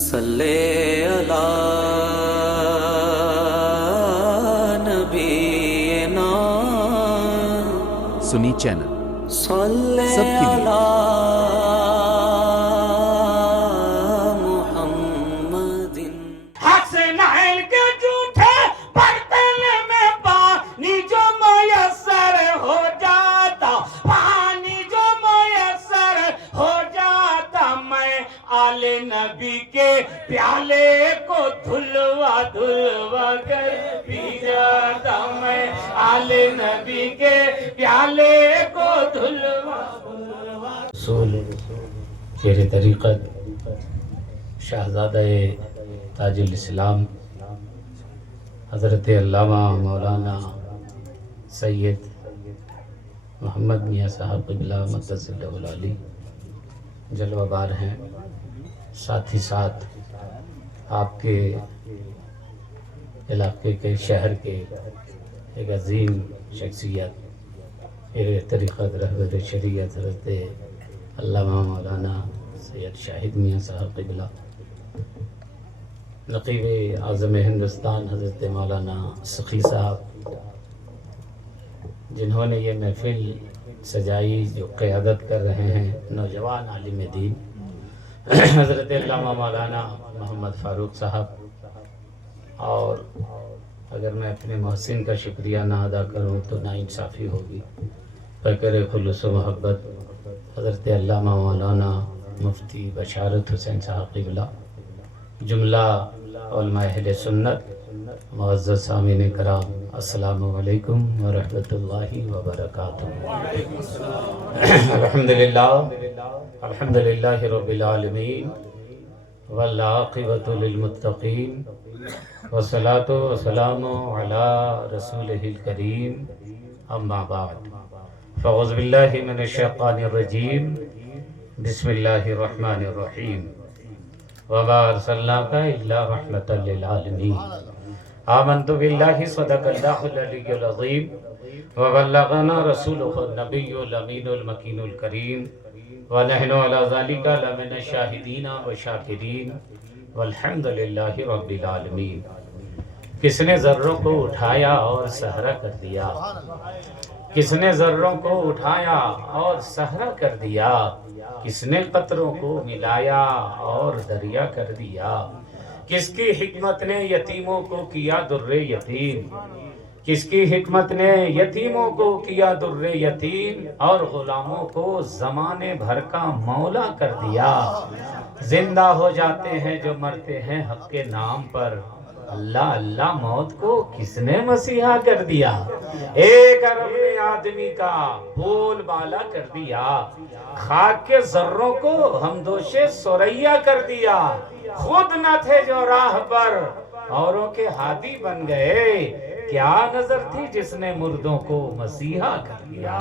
صلی علی نبینا سنی چینل صلی سب کے لیے علی محمد حسنین کے جھوٹے برتن میں پانی جو میسر ہو جاتا، پانی جو میسر ہو جاتا، میں آل نبی کے پیالے کو دھلوا دھلوا کر پی جاتا، میں آل نبی کے پیالے کو دھلوا دھلوا رسول پیر طریقت شہزادہ تاج الاسلام حضرت علامہ مولانا سید محمد میاں صاحب قبلہ مقدس العلی جلوہ بار ہیں، ساتھ ہی ساتھ آپ کے علاقے کے شہر کے ایک عظیم شخصیت پیر طریقت رہبر شریعت حضرت علامہ مولانا سید شاہد میاں صاحب قبلہ، نقیب اعظم ہندوستان حضرت مولانا سخی صاحب، جنہوں نے یہ محفل سجائی، جو قیادت کر رہے ہیں نوجوان عالم دین حضرت علامہ مولانا محمد فاروق صاحب، اور اگر میں اپنے محسن کا شکریہ نہ ادا کروں تو ناانصافی ہوگی، فکر خلوص و محبت حضرت علامہ مولانا مفتی بشارت حسین صاحب قبلہ، جملہ علماء اہل سنت، معزز سامعین کرام، السلام علیکم ورحمۃ اللہ وبرکاتہ۔ الحمدللہ رب العالمین والعاقبۃ للمتقین والصلاة والسلام علی رسولہ الکریم، اما بعد فاعوذ باللہ من الشیطان الرجیم، بسم اللہ الرحمن الرحیم، وما ارسلناک الا رحمۃ للعالمین، آمنت باللہ صدق اللہ العلی العظیم، وبلغنا رسولہ النبی الامین المکین الکریم، ونحن علی ذلک لمن الشاہدین والشاکرین، والحمد للہ رب العالمین۔ کس نے ذروں کو اٹھایا اور صحرا کر دیا، کس نے ذروں کو اٹھایا اور صحرا کر دیا، کس نے قطروں کو ملایا اور دریا کر دیا، کس کی حکمت نے یتیموں کو کیا در یتیم، کس کی حکمت نے یتیموں کو کیا در یتیم، اور غلاموں کو زمانے بھر کا مولا کر دیا۔ زندہ ہو جاتے ہیں جو مرتے ہیں حق کے نام پر، اللہ اللہ موت کو کس نے مسیحا کر دیا، ایک عرب نے آدمی کا بول بالا کر دیا، خاک کے ذروں کو ہمدوش ثریا کر دیا، خود نہ تھے جو راہ پر اوروں کے ہادی بن گئے، کیا نظر تھی جس نے مردوں کو مسیحا کر دیا۔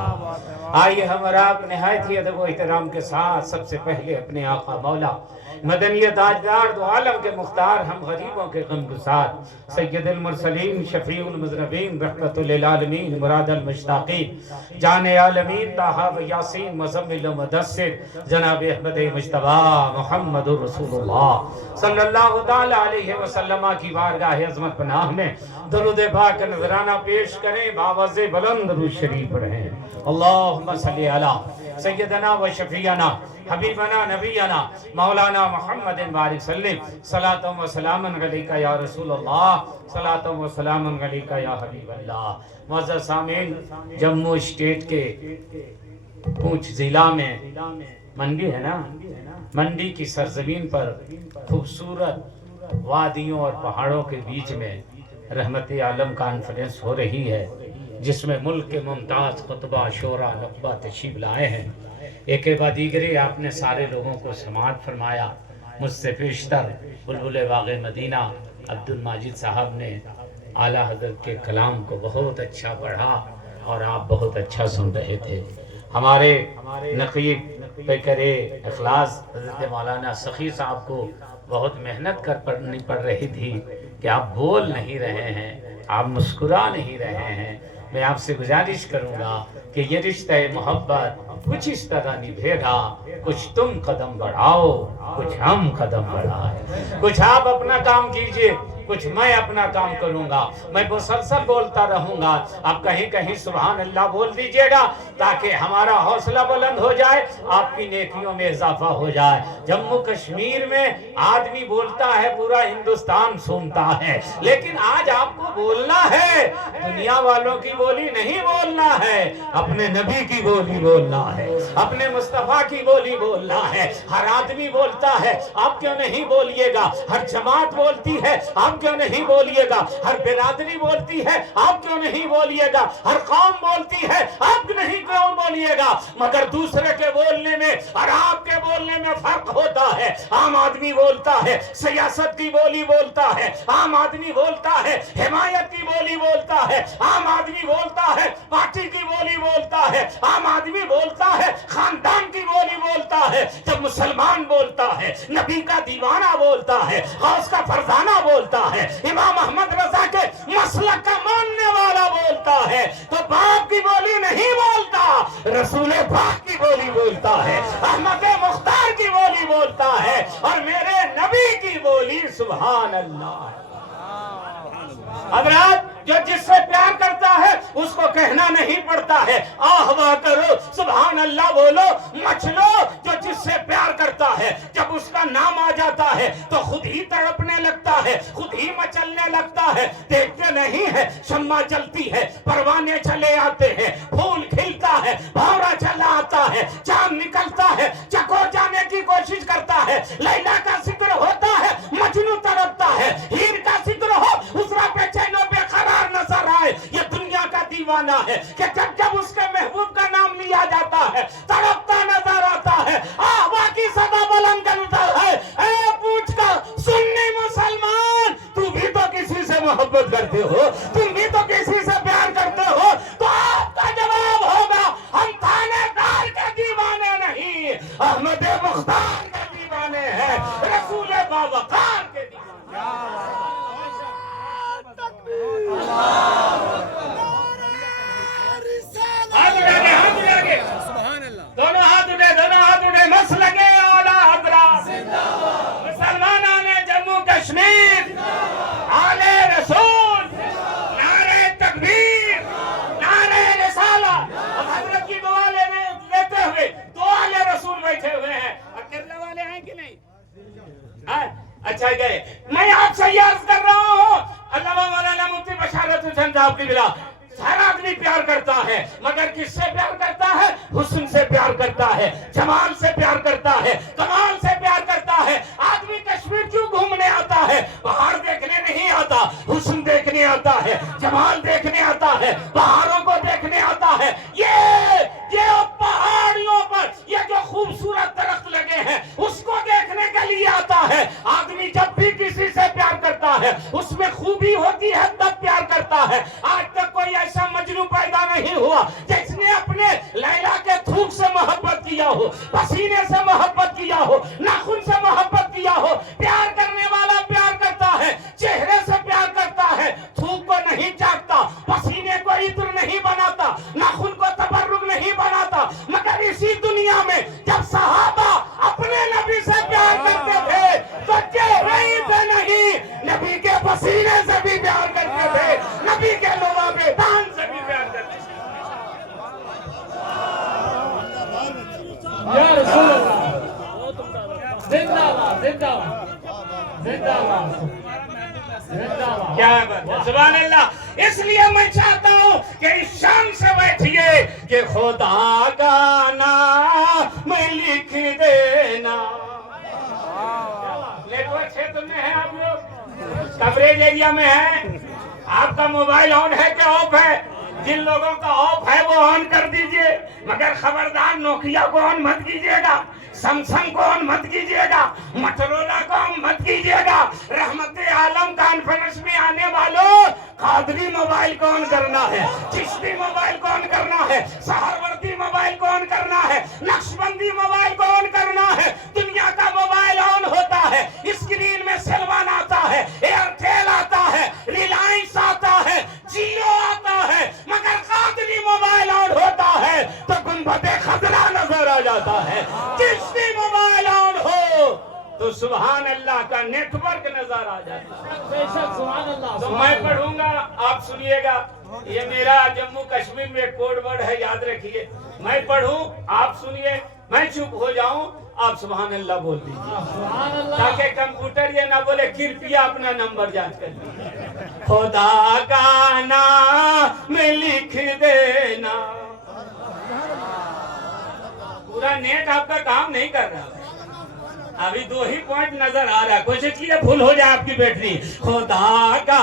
آئیے ہم اور آپ نہایت ہی ادب و احترام کے ساتھ سب سے پہلے اپنے آقا مولا مدنی تاجدار دو عالم کے مختار، ہم غریبوں کے غمگسار، سید المرسلین شفیع المذنبین رحمت للعالمین مراد المشتاقین، جان عالمین طٰہٰ و یاسین مزمل و مدثر، جناب احمد مجتبی محمد رسول اللہ صلی اللہ تعالیٰ علیہ وسلم کی بارگاہ عظمت پناہ میں درود پاک نذرانہ پیش کریں، باوز بلند درود شریف پڑھیں۔ اللہم صلی علی سیدنا و شفیعنا حبیبنا نبینا مولانا محمد بارک سلم، صلاۃ و سلام علیکہ یا رسول اللہ، صلاۃ و سلام علیکہ یا حبیب اللہ۔ معزز سامعین، جموں اسٹیٹ کے پونچھ ضلع میں منڈی ہے نا، منڈی کی سرزمین پر خوبصورت وادیوں اور پہاڑوں کے بیچ میں رحمت عالم کانفرنس ہو رہی ہے، جس میں ملک کے ممتاز خطبہ شعراء نخبہ تشریف لائے ہیں۔ ایک کے بعد دیگرے آپ نے سارے لوگوں کو سماعت فرمایا۔ مجھ سے پیشتر بلبل باغ مدینہ عبد الماجد صاحب نے اعلیٰ حضرت کے کلام کو بہت اچھا پڑھا اور آپ بہت اچھا سن رہے تھے۔ ہمارے نقیب پیکر اخلاص حضرت مولانا سخی صاحب کو بہت محنت کرنی پڑ رہی تھی کہ آپ بول نہیں رہے ہیں، آپ مسکرا نہیں رہے ہیں، میں آپ سے گزارش کروں گا کہ یہ رشتہ محبت کچھ اس طرح نبھے گا، کچھ تم قدم بڑھاؤ، کچھ ہم قدم بڑھائیں، کچھ آپ اپنا کام کیجئے، کچھ میں اپنا کام کروں گا۔ میں مسلسل بولتا رہوں گا، آپ کہیں کہیں سبحان اللہ بول دیجئے گا تاکہ ہمارا حوصلہ بلند ہو جائے، آپ کی نیکیوں میں اضافہ ہو جائے۔ جموں کشمیر میں آدمی بولتا ہے، پورا ہندوستان سنتا ہے، لیکن آج آپ کو بولنا ہے، دنیا والوں کی بولی نہیں بولنا ہے، اپنے نبی کی بولی بولنا ہے، اپنے مصطفیٰ کی بولی بولنا ہے۔ ہر آدمی بولتا ہے، آپ کیوں نہیں بولیے گا؟ ہر جماعت بولتی ہے، آپ کیوں نہیں بولیے گا؟ ہر برادری بولتی ہے، آپ کیوں نہیں بولیے گا؟ ہر قوم بولتی ہے، آپ نہیں کیوں بولیے گا؟ مگر دوسرے کے بولنے میں اور آپ کے بولنے میں فرق ہوتا ہے۔ عام آدمی بولتا ہے، سیاست کی بولی بولتا ہے، عام آدمی بولتا ہے، حمایت کی بولی بولتا ہے، عام آدمی بولتا ہے، پارٹی کی بولی بولتا ہے، عام آدمی بولتا ہے، خاندان کی بولی بولتا ہے۔ جب مسلمان بولتا ہے، نبی کا دیوانہ بولتا ہے، غوث کا فرزانہ بولتا ہے، امام احمد رضا کے مسلک کا ماننے والا بولتا ہے، تو باپ کی بولی نہیں بولتا، رسول پاک کی بولی بولتا ہے، احمد مختار کی بولی بولتا ہے، اور میرے نبی کی بولی سبحان اللہ ہے۔ حضرات، جو جس سے پیار کرتا ہے اس کو کہنا نہیں پڑتا ہے آہ واہ کرو، سبحان اللہ بولو، مچ لو۔ جو جس سے پیار کرتا ہے جب اس کا نام آ جاتا ہے تو خود ہی تڑپنے لگتا ہے، خود ہی مچلنے لگتا ہے۔ دیکھتے نہیں ہے شمع جلتی ہے، پروانے چلے آتے ہیں، پھول کھلتا ہے، بھورا چلا آتا ہے، چاند نکلتا ہے، چکور جانے کی کوشش کرتا ہے، لیلا کا ذکر ہوتا ہے، مجنو تڑپتا ہے، ہیر کا ذکر ہو اسرا بے چین و بے قرار نظر آئے۔ یہ دنیا کا دیوانہ ہے کہ جب جب اس کے محبوب کا نام لیا جاتا ہے تڑپتا نظر آتا ہے، آہوا کی صدا بلند کرتا ہے۔ اے پوچھ کر سنی مسلمان، تو بھی تو کسی سے محبت کرتے ہو، تم بھی تو کسی سے پیار کرتے ہو، تو آپ کا جواب ہوگا ہم تھانے دار کے دیوانے نہیں، احمد مختار کے دیوانے ہیں، رسول باوقار کے دیوانے۔ دونوں ہاتھ اٹھے، مسلک اعلیٰ حضرات مسلمانان جموں کشمیر، آل رسول، نعرہ تکبیر، نعرہ رسالہ۔ اب حضرت کی دعا لیتے ہوئے دو آل رسول بیٹھے ہوئے ہیں، اور کیرلا والے ہیں کہ نہیں؟ اچھا گئے۔ میں آپ سے یہ عرض کر رہا ہوں، علامہ مولانا مفتی بشارت حسین صاحب کی بلا، ہر آدمی پیار کرتا ہے، مگر کس سے پیار کرتا ہے؟ حسن سے پیار کرتا ہے، جمال سے پیار کرتا ہے، کمال سے پیار کرتا ہے۔ آدمی کشمیر کیوں گھومنے آتا ہے؟ پہاڑ دیکھنے نہیں آتا، حسن دیکھنے آتا ہے، جمال دیکھنے آتا ہے، پہاڑوں کو دیکھنے آتا ہے۔ یہ پہاڑیوں پر یہ جو خوبصورت درخت لگے ہیں اس کو دیکھنے کے لیے آتا ہے۔ آدمی جب بھی کسی سے پیار کرتا ہے اس میں خوبی ہوتی ہے تب پیار کرتا ہے۔ آج تک کوئی ایسا مجنو پیدا نہیں ہوا جس نے اپنے لیلا کے تھوک سے محبت کیا ہو، پسینے سے محبت کیا ہو، ناخن سے محبت کیا ہو۔ پیار کرنے والا پیار کرتا ہے، چہرے سے پیار کرتا ہے، تھوک کو نہیں چاٹتا، پسینے کو عطر نہیں بناتا، ناخن کو تبرک نہیں بناتا۔ مگر اسی دنیا میں جب صحابہ اپنے نبی سے پیار کرتے تھے تو چہرے ہی سے نہیں، نبی کے پسینے سے بھی پیار کرتے تھے، نبی کے لباب دان سے بھی پیار کرتے تھے۔ یا رسول اللہ، زندہ باد، زندہ باد، زندہ باد، زندہ باد۔ کیا بات ہے، سبحان اللہ۔ اس لیے میں چاہتا ہوں کہ اس شان سے بیٹھیے کہ خدا کا نام لکھ دینا۔ نیٹورک چھیتر میں ہیں آپ لوگ، کوریج ایریا میں ہیں، آپ کا موبائل آن ہے کہ آف ہے؟ جن لوگوں کا آف ہے وہ آن کر دیجئے، مگر خبردار نوکیا کو آن مت کیجئے گا، سمسنگ کو آن مت کیجئے گا، مٹرولا کو آن مت کیجئے گا۔ رحمت عالم کانفرنس میں آنے والوں، قادری موبائل کو آن کرنا ہے، چشتی موبائل کو آن کرنا ہے، سہروردی موبائل کو آن کرنا ہے، نقشبندی موبائل کو آن کرنا ہے۔ دنیا کا موبائل آن ہوتا ہے، اسکرین میں سیلوان آتا ہے، ایئرٹیل آتا ہے، ریلائنس آتا ہے، جیو آتا ہے، مگر فرق نظر آ جاتا ہے. بے شک سبحان اللہ. تو میں پڑھوں گا آپ سنیے گا. یہ میرا جموں کشمیر میں کوڈ ورڈ ہے, یاد رکھیے. میں پڑھوں آپ سنیے, میں چپ ہو جاؤں آپ سبحان اللہ بول دیجیے, سبحان اللہ. تاکہ کمپیوٹر یہ نہ بولے کرپیا اپنا نمبر جانچ کر لیجیے. خدا کا نام لکھ دینا. پورا نیٹ آپ کا کام نہیں کر رہا, ابھی 2 ہی پوائنٹ نظر آ رہا ہے. کوشش کیجیے بھول ہو جائے آپ کی بیٹری. خدا کا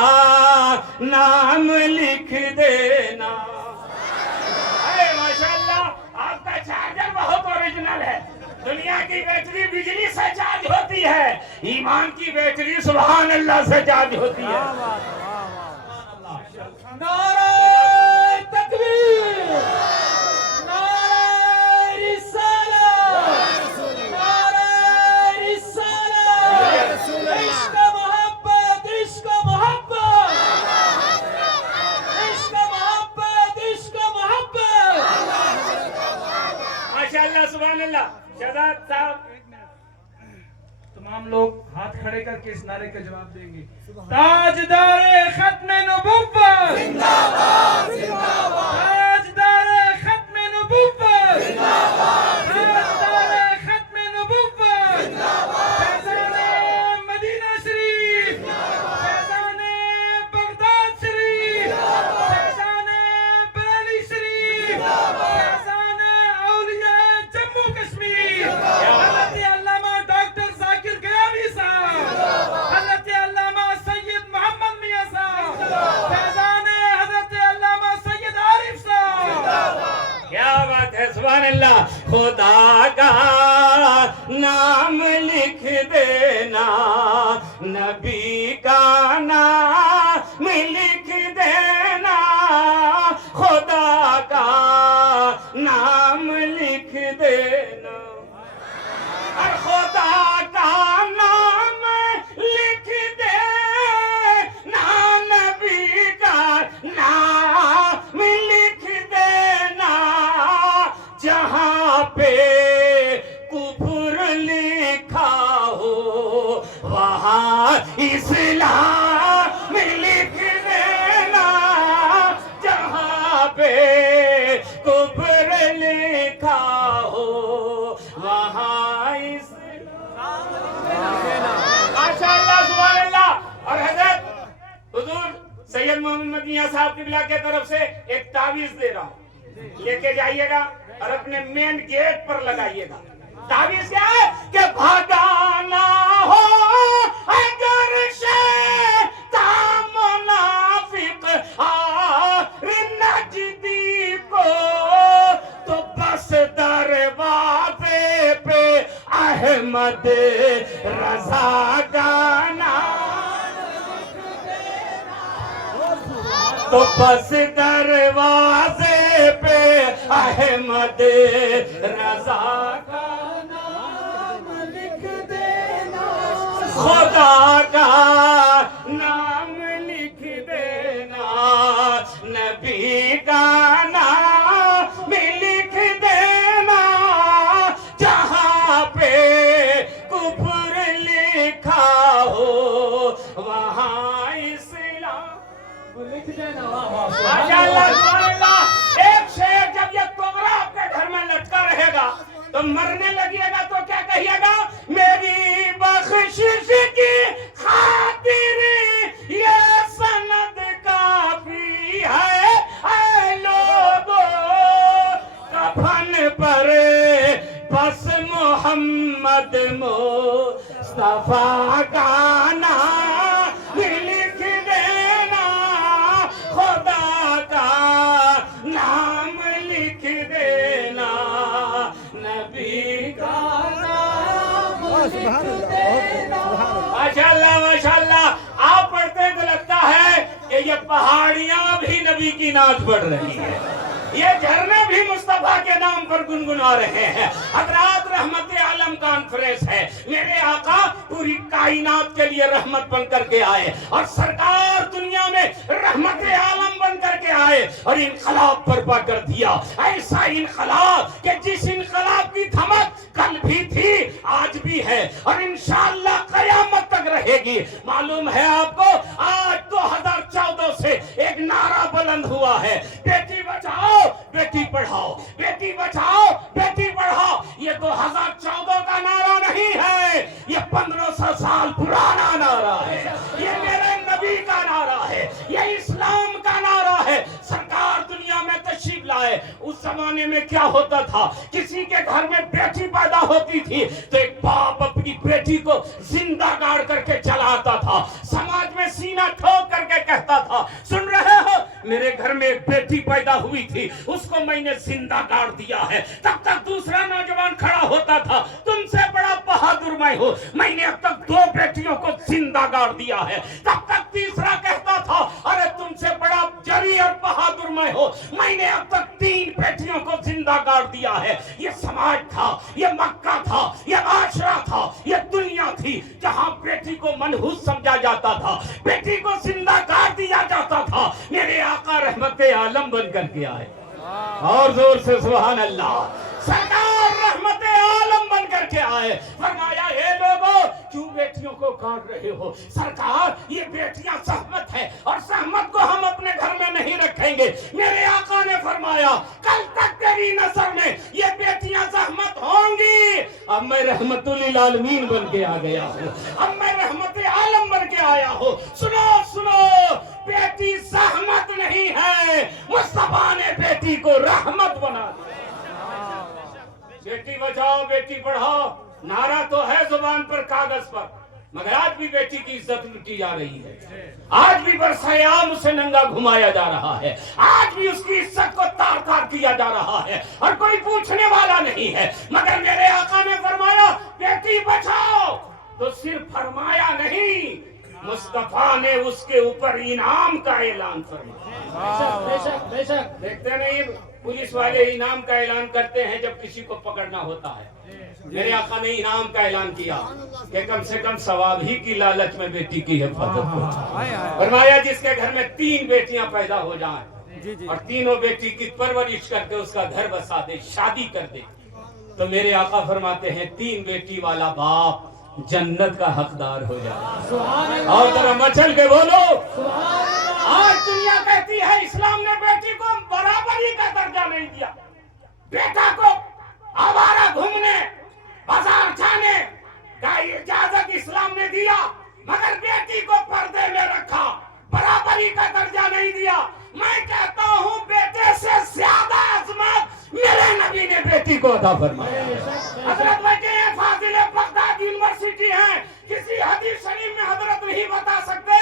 نام لکھ دینا. ماشاءاللہ آپ کا چارجر بہت اوریجنل ہے. دنیا کی بیٹری بجلی سے چارج ہوتی ہے, ایمان کی بیٹری سبحان اللہ سے چارج ہوتی ہے. نعرہ تکبیر, نعرہ رسالت, نعرہ رسالت. عشق محبت, عشق محبت, عشق محبت, عشق محبت. ماشاءاللہ سبحان اللہ. شہزاد صاحب تمام لوگ ہاتھ کھڑے کر کے اس نعرے کا جواب دیں گے. تاجدار ختم نبوت زندہ باد, زندہ باد. تاجدار ختم نبوت زندہ باد, تاجدار ختم نبوت زندہ باد. فیضان مدینہ شریف, فیضان بغداد شریف, فیضان بریلی شریف, فیضان اولیاء جموں کشمیر. حضرت علامہ ڈاکٹر ذاکر گیانی صاحب, حضرت علامہ سید محمد میاں صاحب, فیضان حضرت علامہ سید عارف صاحب. کیا بات ہے, سبحان اللہ. خدا کا نام لکھ دینا, نبی کا نام لکھ دینا. خدا کا نام لکھ دینا, اور خدا کا نام لکھ دینا, نبی کا نام لکھ دینا. جہاں پہ کفر لکھا ہو وہاں اسلام لکھ دینا. جہاں پہ کفر لکھا ہو وہاں اسلام. ماشاءاللہ سبحان اللہ. اور حضرت حضور سید محمد میاں صاحب قبلہ کے طرف سے ایک تعویذ دے رہا ہوں, لے کے جائیے گا اور اپنے مین گیٹ پر لگائیے گا. تعویذ کیا ہے کہ بھگانا ہو اگر شیطان منافق اور نجدی کو, تو بس دروازے پہ احمد رضا کا نام, تو بس دروازے پہ احمد رضا کا نام لکھ دینا. خدا کا نام لکھ دینا, نبی کا نام لکھ دینا. جہاں پہ کفر لکھا ہو وہاں اسلام لکھ دینا. واہ ماشاءاللہ سبحان اللہ. ایک شعر جب یہ توبرا آپ کے گھر میں لٹکا رہے گا تو مرنے لگیے گا تو کیا کہیے گا, میری بخشش کی خاطر یہ سند کافی ہے. اے لوگو کفن پر بس محمد مصطفیٰ کا نام لکھ دینا. خدا کا نام لکھ دینا, نبی کا نام لکھ دینا. ماشاءاللہ ماشاءاللہ. آپ پڑھتے ہیں تو لگتا ہے کہ یہ پہاڑیاں بھی نبی کی نعت پڑھ رہی ہیں, یہ جھرنے بھی مصطفیٰ کے نام پر گنگنا رہے ہیں. حضرات رحمت عالم کانفرنس ہے, میرے آقا پوری کائنات کے لیے رحمت بن کر کے آئے, اور سرکار دنیا دنیا میں رحمت عالم بن کر کے آئے اور انقلاب برپا کر دیا. ایسا انقلاب کہ جس انقلاب کی دھمک کل بھی تھی آج بھی ہے اور انشاءاللہ قیامت تک رہے گی. معلوم ہے آپ کو آج 2014 سے ایک نعرہ بلند ہوا ہے, بیٹی بچاؤ بیٹی پڑھاؤ, بیٹی بچاؤ بیٹی پڑھاؤ. یہ 2014 کا نعرہ نہیں ہے, یہ 1500 سال پرانا نعرہ ہے, یہ میرے نبی کا نعرہ ہے, یہ اسلام کا نعرہ ہے. سرکار دنیا میں تشریف لائے. اس زمانے میں کیا ہوتا تھا, کسی کے گھر میں بیٹی پیدا ہوتی تھی تو ایک باپ اپنی بیٹی کو زندہ گاڑ کر کے چلاتا تھا, سماج میں سینہ ٹھوک کر کے کہتا تھا سن رہے ہو میرے گھر میں ایک بیٹی پیدا ہوئی تھی, اس کو میں نے زندہ گاڑ دیا ہے. تب تک دوسرا نوجوان کھڑا ہوتا تھا, تم سے بڑا بہادر میں ہوں, میں نے اب تک 2 بیٹیوں کو زندہ گاڑ دیا ہے. تب تک تیسرا کہتا تھا ارے تم سے بڑا جری اور بہادر میں ہوں, میں نے اب تک 3 بیٹیوں کو زندہ گاڑ دیا ہے. یہ سماج تھا, یہ مکہ تھا, یہ معاشرہ تھا, یہ دنیا تھی جہاں بیٹی کو منحوس سمجھا جاتا تھا, بیٹی کو زندہ گاڑ دیا جاتا تھا. میرے آقا رحمت عالم بن کر کے آئے, اور زور سے سبحان اللہ. سرکار رحمت عالم بن کر کے آئے, فرمایا اے لوگو کیوں بیٹیوں کو کاٹ رہے ہو؟ سرکار یہ بیٹیاں زحمت ہے اور زحمت کو ہم اپنے گھر میں نہیں رکھیں گے. میرے آقا نے فرمایا کل تک تیری نظر میں یہ بیٹیاں زحمت ہوں گی, اب میں رحمت للعالمین بن کے آ گیا ہوں, اب میں رحمت عالم بن کے آیا ہوں. سنو سنو, بیٹی زحمت نہیں ہے, مصطفیٰ نے بیٹی کو رحمت بنا دیا. بیٹی بچاؤ بیٹی پڑھاؤ نعرہ تو ہے زبان پر کاغذ پر, مگر آج بھی بیٹی کی عزت لوٹی جا رہی ہے, آج بھی برسہ عام اسے ننگا گھمایا جا رہا ہے, آج بھی اس کی عزت کو تار تار کیا جا رہا ہے اور کوئی پوچھنے والا نہیں ہے. مگر میرے آقا نے فرمایا بیٹی بچاؤ تو صرف فرمایا نہیں, مصطفیٰ نے اس کے اوپر انعام کا اعلان فرمایا. بے شک بے شک دیکھتے نہیں پولیس والے انعام کا اعلان کرتے ہیں جب کسی کو پکڑنا ہوتا ہے. میرے آقا نے انعام کا اعلان کیا کہ کم سے کم ثواب ہی کی لالچ میں بیٹی کی حفاظت کرو. فرمایا جس کے گھر میں 3 بیٹیاں پیدا ہو جائیں اور تینوں بیٹی کی پرورش کر کے اس کا گھر بسا دے, شادی کر دے, تو میرے آقا فرماتے ہیں 3 بیٹی والا باپ جنت کا حقدار ہو جائے. اور ذرا مچل کے بولو. آج دنیا کہتی ہے اسلام نے بیٹی کو برابری کا درجہ نہیں دیا, بیٹا کو آوارہ گھومنے بازار جانے کا اجازت اسلام نے دیا, مگر بیٹی کو پردے میں رکھا, برابری کا درجہ نہیں دیا. میں کہتا ہوں بیٹے سے زیادہ عظمت میرے نبی نے بیٹی کو عطا فرمایا. حضرت بیٹے فاضل بغداد یونیورسٹی ہیں, کسی حدیث شریف میں حضرت نہیں بتا سکتے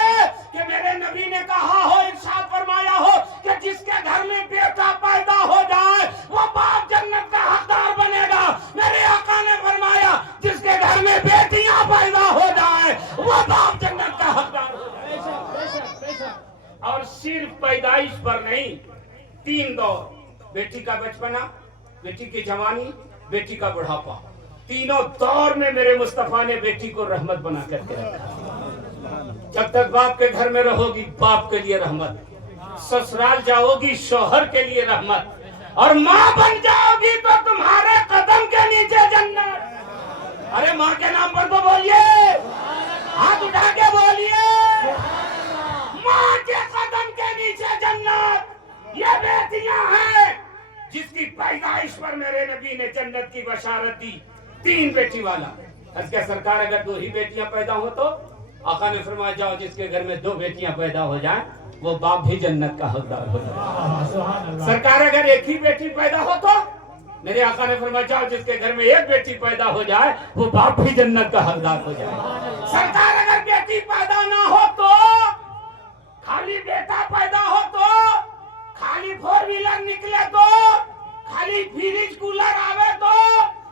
کہ میرے نبی نے کہا ہو, ارشاد فرمایا ہو کہ جس کے گھر میں بیٹا پیدا ہو جائے وہ باپ جنت کا حقدار بنے گا. میرے آقا نے فرمایا جس کے گھر میں بیٹیاں پیدا ہو جائے وہ باپ جنت کا حقدار ہو جائے. اور صرف پیدائش پر نہیں, 3 دور, بیٹی کا بچپنا, بیٹی کی جوانی, بیٹی کا بڑھاپا, تینوں دور میں میرے مصطفیٰ نے بیٹی کو رحمت بنا کر کے رکھا. جب تک باپ کے گھر میں رہو گی باپ کے لیے رحمت, سسرال جاؤ گی شوہر کے لیے رحمت, اور ماں بن جاؤ گی تو تمہارے قدم کے نیچے جنت. ارے ماں کے نام پر تو بولیے, ہاتھ اٹھا کے بولیے, ماں کے قدم کے نیچے جنت. یہ بیٹیاں ہیں جس کی پیدائش پر میرے نبی نے جنت کی بشارت دی. 3 بیٹی والا. اس کے سرکار اگر 2 ہی بیٹیاں پیدا ہو تو آقا نے فرمایا جاؤ جس کے گھر میں 2 بیٹیاں پیدا ہو جائیں وہ باپ بھی جنت کا حقدار ہو جائے. سرکار اگر 1 ہی بیٹی پیدا ہو تو میرے آقا نے فرمایا جاؤ جس کے گھر میں 1 بیٹی پیدا ہو جائے وہ باپ بھی جنت کا حقدار ہو جائے. سرکار اگر بیٹی پیدا نہ ہو تو, خالی بیٹا پیدا ہو تو, خالی 4 ویلر نکلے تو, خالی فریج کولر آوے تو,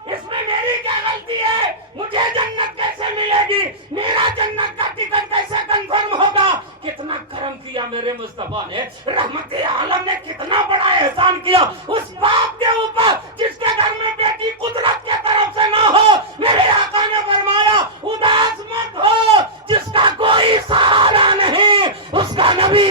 اس میں میری کیا غلطی ہے؟ مجھے جنت کیسے ملے گی؟ میرا جنت کا ٹکٹ کیسے کنفرم ہوگا؟ کتنا کرم کیا میرے مصطفیٰ نے, رحمت عالم نے کتنا بڑا احسان کیا اس باپ کے اوپر جس کے گھر میں بیٹی قدرت کے طرف سے نہ ہو. میرے آقا نے فرمایا اداس مت ہو, جس کا کوئی سہارا نہیں اس کا نبی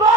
2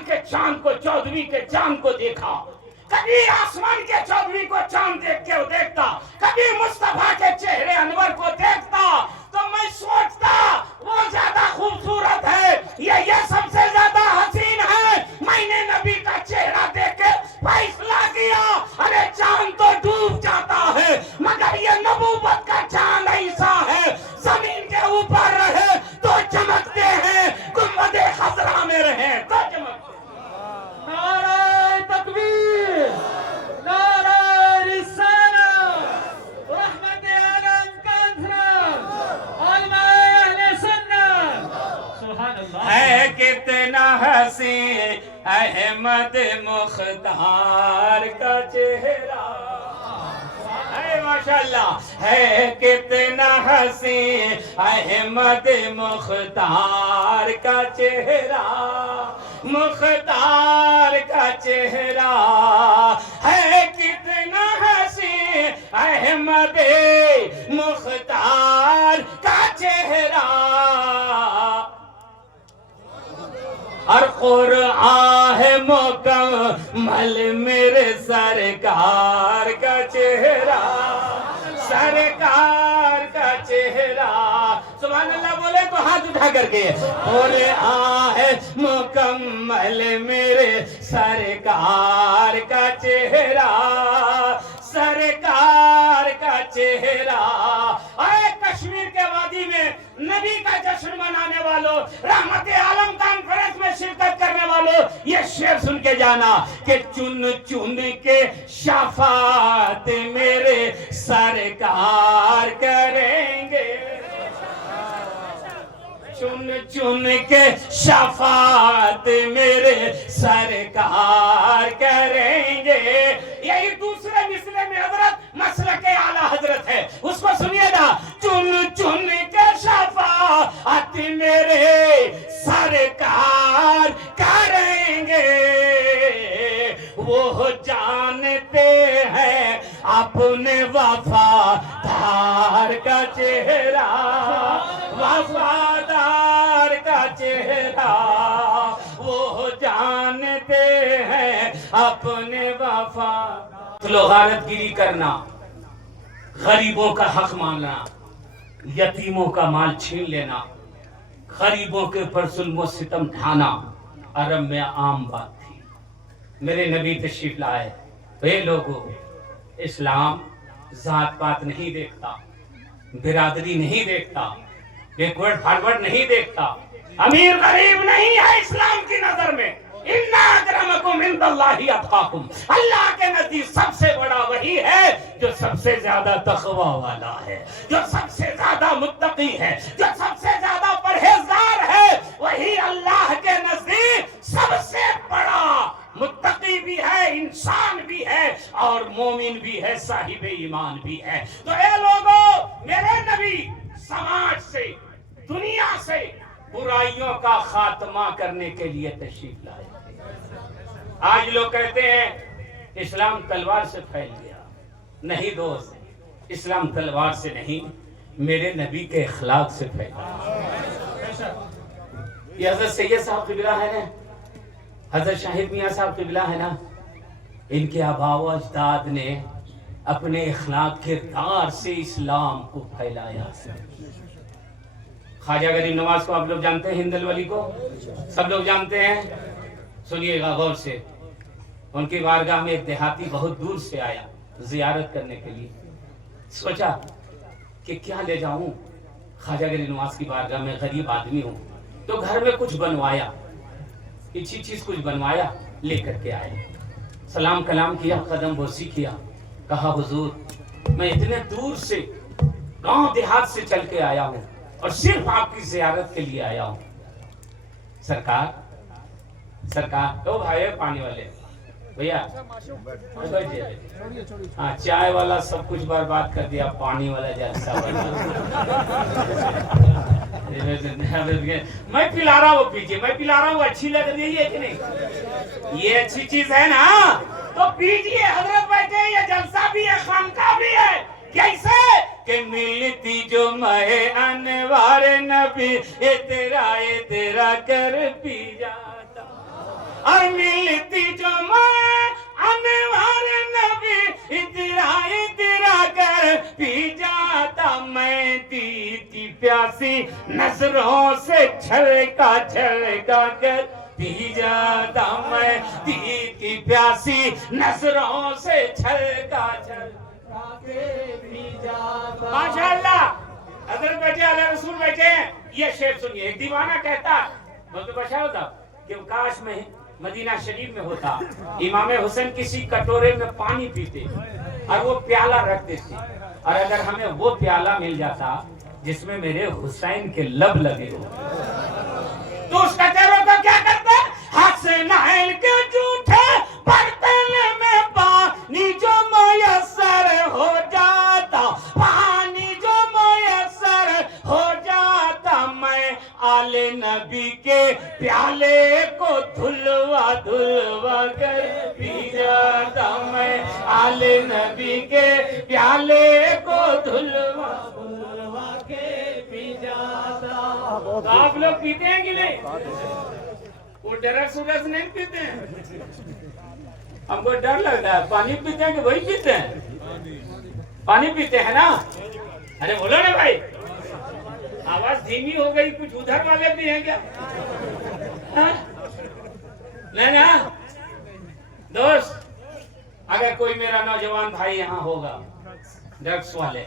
آسمان کے چاند کو 14ویں کے چاند کو دیکھا، کبھی آسمان کے 14ویں کو چاند دیکھ کے دیکھتا، کبھی مصطفیٰ کے چہرے انور کو دیکھتا، تو میں سوچتا وہ زیادہ خوبصورت ہے یا یہ سب سے زیادہ حسین ہے۔ میں نے نبی کا چہرہ دیکھ کے فیصلہ کیا، ارے چاند تو ڈوب جاتا ہے مگر یہ نبوت کا چاند ایسا ہے، زمین کے اوپر رہے تو چمکتے ہیں، گنبد خضرا میں رہے تو چمکتے ہیں۔ نعرہ تکبیر، نعرہ رسالت، رحمت عالم کانفرنس، علماء اہل سنت، سبحان اللہ۔ ہے کتنا حسین احمد مختار کا چہرہ، ہے ماشاءاللہ، ہے کتنا حسین احمد مختار کا چہرہ، مختار کا چہرہ، ہے کتنا حسین احمد مختار کا چہرہ، اور قرآن ہے مکمل میرے سرکار کا چہرہ، سرکار کا چہرہ، سبحان اللہ بولے تو ہاتھ اٹھا کر کے، قرآن ہے مکمل میرے سرکار کا چہرہ، سرکار کا چہرہ۔ اے کشمیر کے وادی میں نبی کا جشن منانے والوں، رحمت عالم کانفرنس میں شرکت کرنے والوں، یہ شعر سن کے جانا کہ چن چن کے شفاعت میرے سرکار کریں گے، چن چن کے شفاعت میرے سرکار کریں گے۔ یہی دوسرے مصرے میں حضرت مسلک اعلیٰ حضرت ہے، اس کو سنیے نا، چن چن کے شفاعت میرے سرکار کریں گے، وہ جانتے ہیں اپنے وفادار کا چہرہ، وفادار کا چہرہ، وہ جانتے ہیں اپنے وفادار۔ چلو غارت گیری کرنا، غریبوں کا حق ماننا، یتیموں کا مال چھین لینا، غریبوں کے پر ظلم و ستم ڈھانا عرب میں عام بات تھی۔ میرے نبی تشریف لائے، اے لوگوں، اسلام ذات پات نہیں دیکھتا، برادری نہیں دیکھتا، بیکورڈ فارورڈ نہیں دیکھتا، امیر غریب نہیں ہے اسلام کی نظر میں۔ اِنَّ أَكْرَمَكُمْ عِندَ اللَّهِ أَتْقَاكُمْ، اللہ کے نزدیک سب سے بڑا وہی ہے جو سب سے زیادہ تقوی والا ہے، جو سب سے زیادہ متقی ہے، جو سب سے زیادہ پرہیزگار ہے، وہی اللہ کے نزدیک سب سے بڑا متقی بھی ہے، انسان بھی ہے اور مومن بھی ہے، صاحب ایمان بھی ہے۔ تو اے لوگوں، میرے نبی سماج سے، دنیا سے برائیوں کا خاتمہ کرنے کے لیے تشریف لائے۔ آج لوگ کہتے ہیں اسلام تلوار سے پھیل گیا، نہیں دوست، اسلام تلوار سے نہیں، میرے نبی کے اخلاق سے پھیلا۔ یہ حضرت سید صاحب قبلہ ہے نا، حضرت شاہد میاں صاحب قبلہ ہے نا، ان کے آباء و اجداد نے اپنے اخلاق کردار سے اسلام کو پھیلایا۔ خواجہ غریب نواز کو آپ لوگ جانتے ہیں، ہندل ولی کو سب لوگ جانتے ہیں، سنیے گا غور سے۔ ان کی بارگاہ میں ایک دیہاتی بہت دور سے آیا زیارت کرنے کے لیے، سوچا کہ کیا لے جاؤں خواجہ غریب نواز کی بارگاہ میں، غریب آدمی ہوں، تو گھر میں کچھ بنوایا، اچھی چیز کچھ بنوایا، لے کر کے آئے، سلام کلام کیا، قدم بوسی کیا، کہا حضور میں اتنے دور سے گاؤں دیہات سے چل کے آیا ہوں اور صرف آپ کی زیارت کے لیے آیا ہوں۔ سرکار او بھائی پانی والے بھیا، ہاں چائے والا سب کچھ برباد کر دیا، پانی والا جلسہ بنا۔ میں پلا رہا ہوں، پیجیے، میں پلا رہا ہوں، اچھی لگ رہی ہے کہ نہیں؟ یہ اچھی چیز ہے نا تو پیجیے، حضرت بیٹھے ہیں، یہ جلسہ بھی ہے، خانقاہ بھی ہے۔ کیسے کہ ملتی جو مہ انوار نبی، اے تیرا کر پی جاتا، اور ملتی جو میں انوار نبی اترا اترا کر پی جاتا میں دید کی پیاسی نظروں سے چھلکا چھلکا کر پی جاتا میں دید کی پیاسی نظروں سے چھلکا چھلکا کے پی جاتا. ماشاءاللہ حضرت بیٹھے علیہ رسول بیٹھے ہیں. یہ شعر سنیے. ایک دیوانہ کہتا مطلب بشا ہوتا کہ کاش میں مدینہ شریف میں ہوتا, امام حسین کسی کٹورے میں پانی پیتے اور وہ پیالہ رکھ دیتے, اور اگر ہمیں وہ پیالہ مل جاتا جس میں میرے حسین کے لب لگے ہو تو اس کٹوروں کو کیا کرتا؟ حسنائن کے جھوٹے برتن میں پانی جو میسر ہو جاتا, پانی جو میسر ہو جاتا, میں آل نبی کے پیالے کو دھلوا دھلوا کر پی جاتا, میں آل نبی کے پیالے کو دھلوا دھلوا کے پی جاتا. تو آپ لوگ پیتے ہیں کہ نہیں؟ وہ ڈرگس وگس نہیں پیتے ہیں؟ ہم کو ڈر لگتا ہے. پانی پیتے ہیں کہ وہی پیتے ہیں؟ پانی پیتے ہیں نا. ارے بولو نا بھائی, آواز دھیمی ہو گئی. کچھ ادھر والے بھی ہیں کیا؟ نہیں نا دوست. اگر کوئی میرا نوجوان بھائی یہاں ہوگا ڈرگس والے,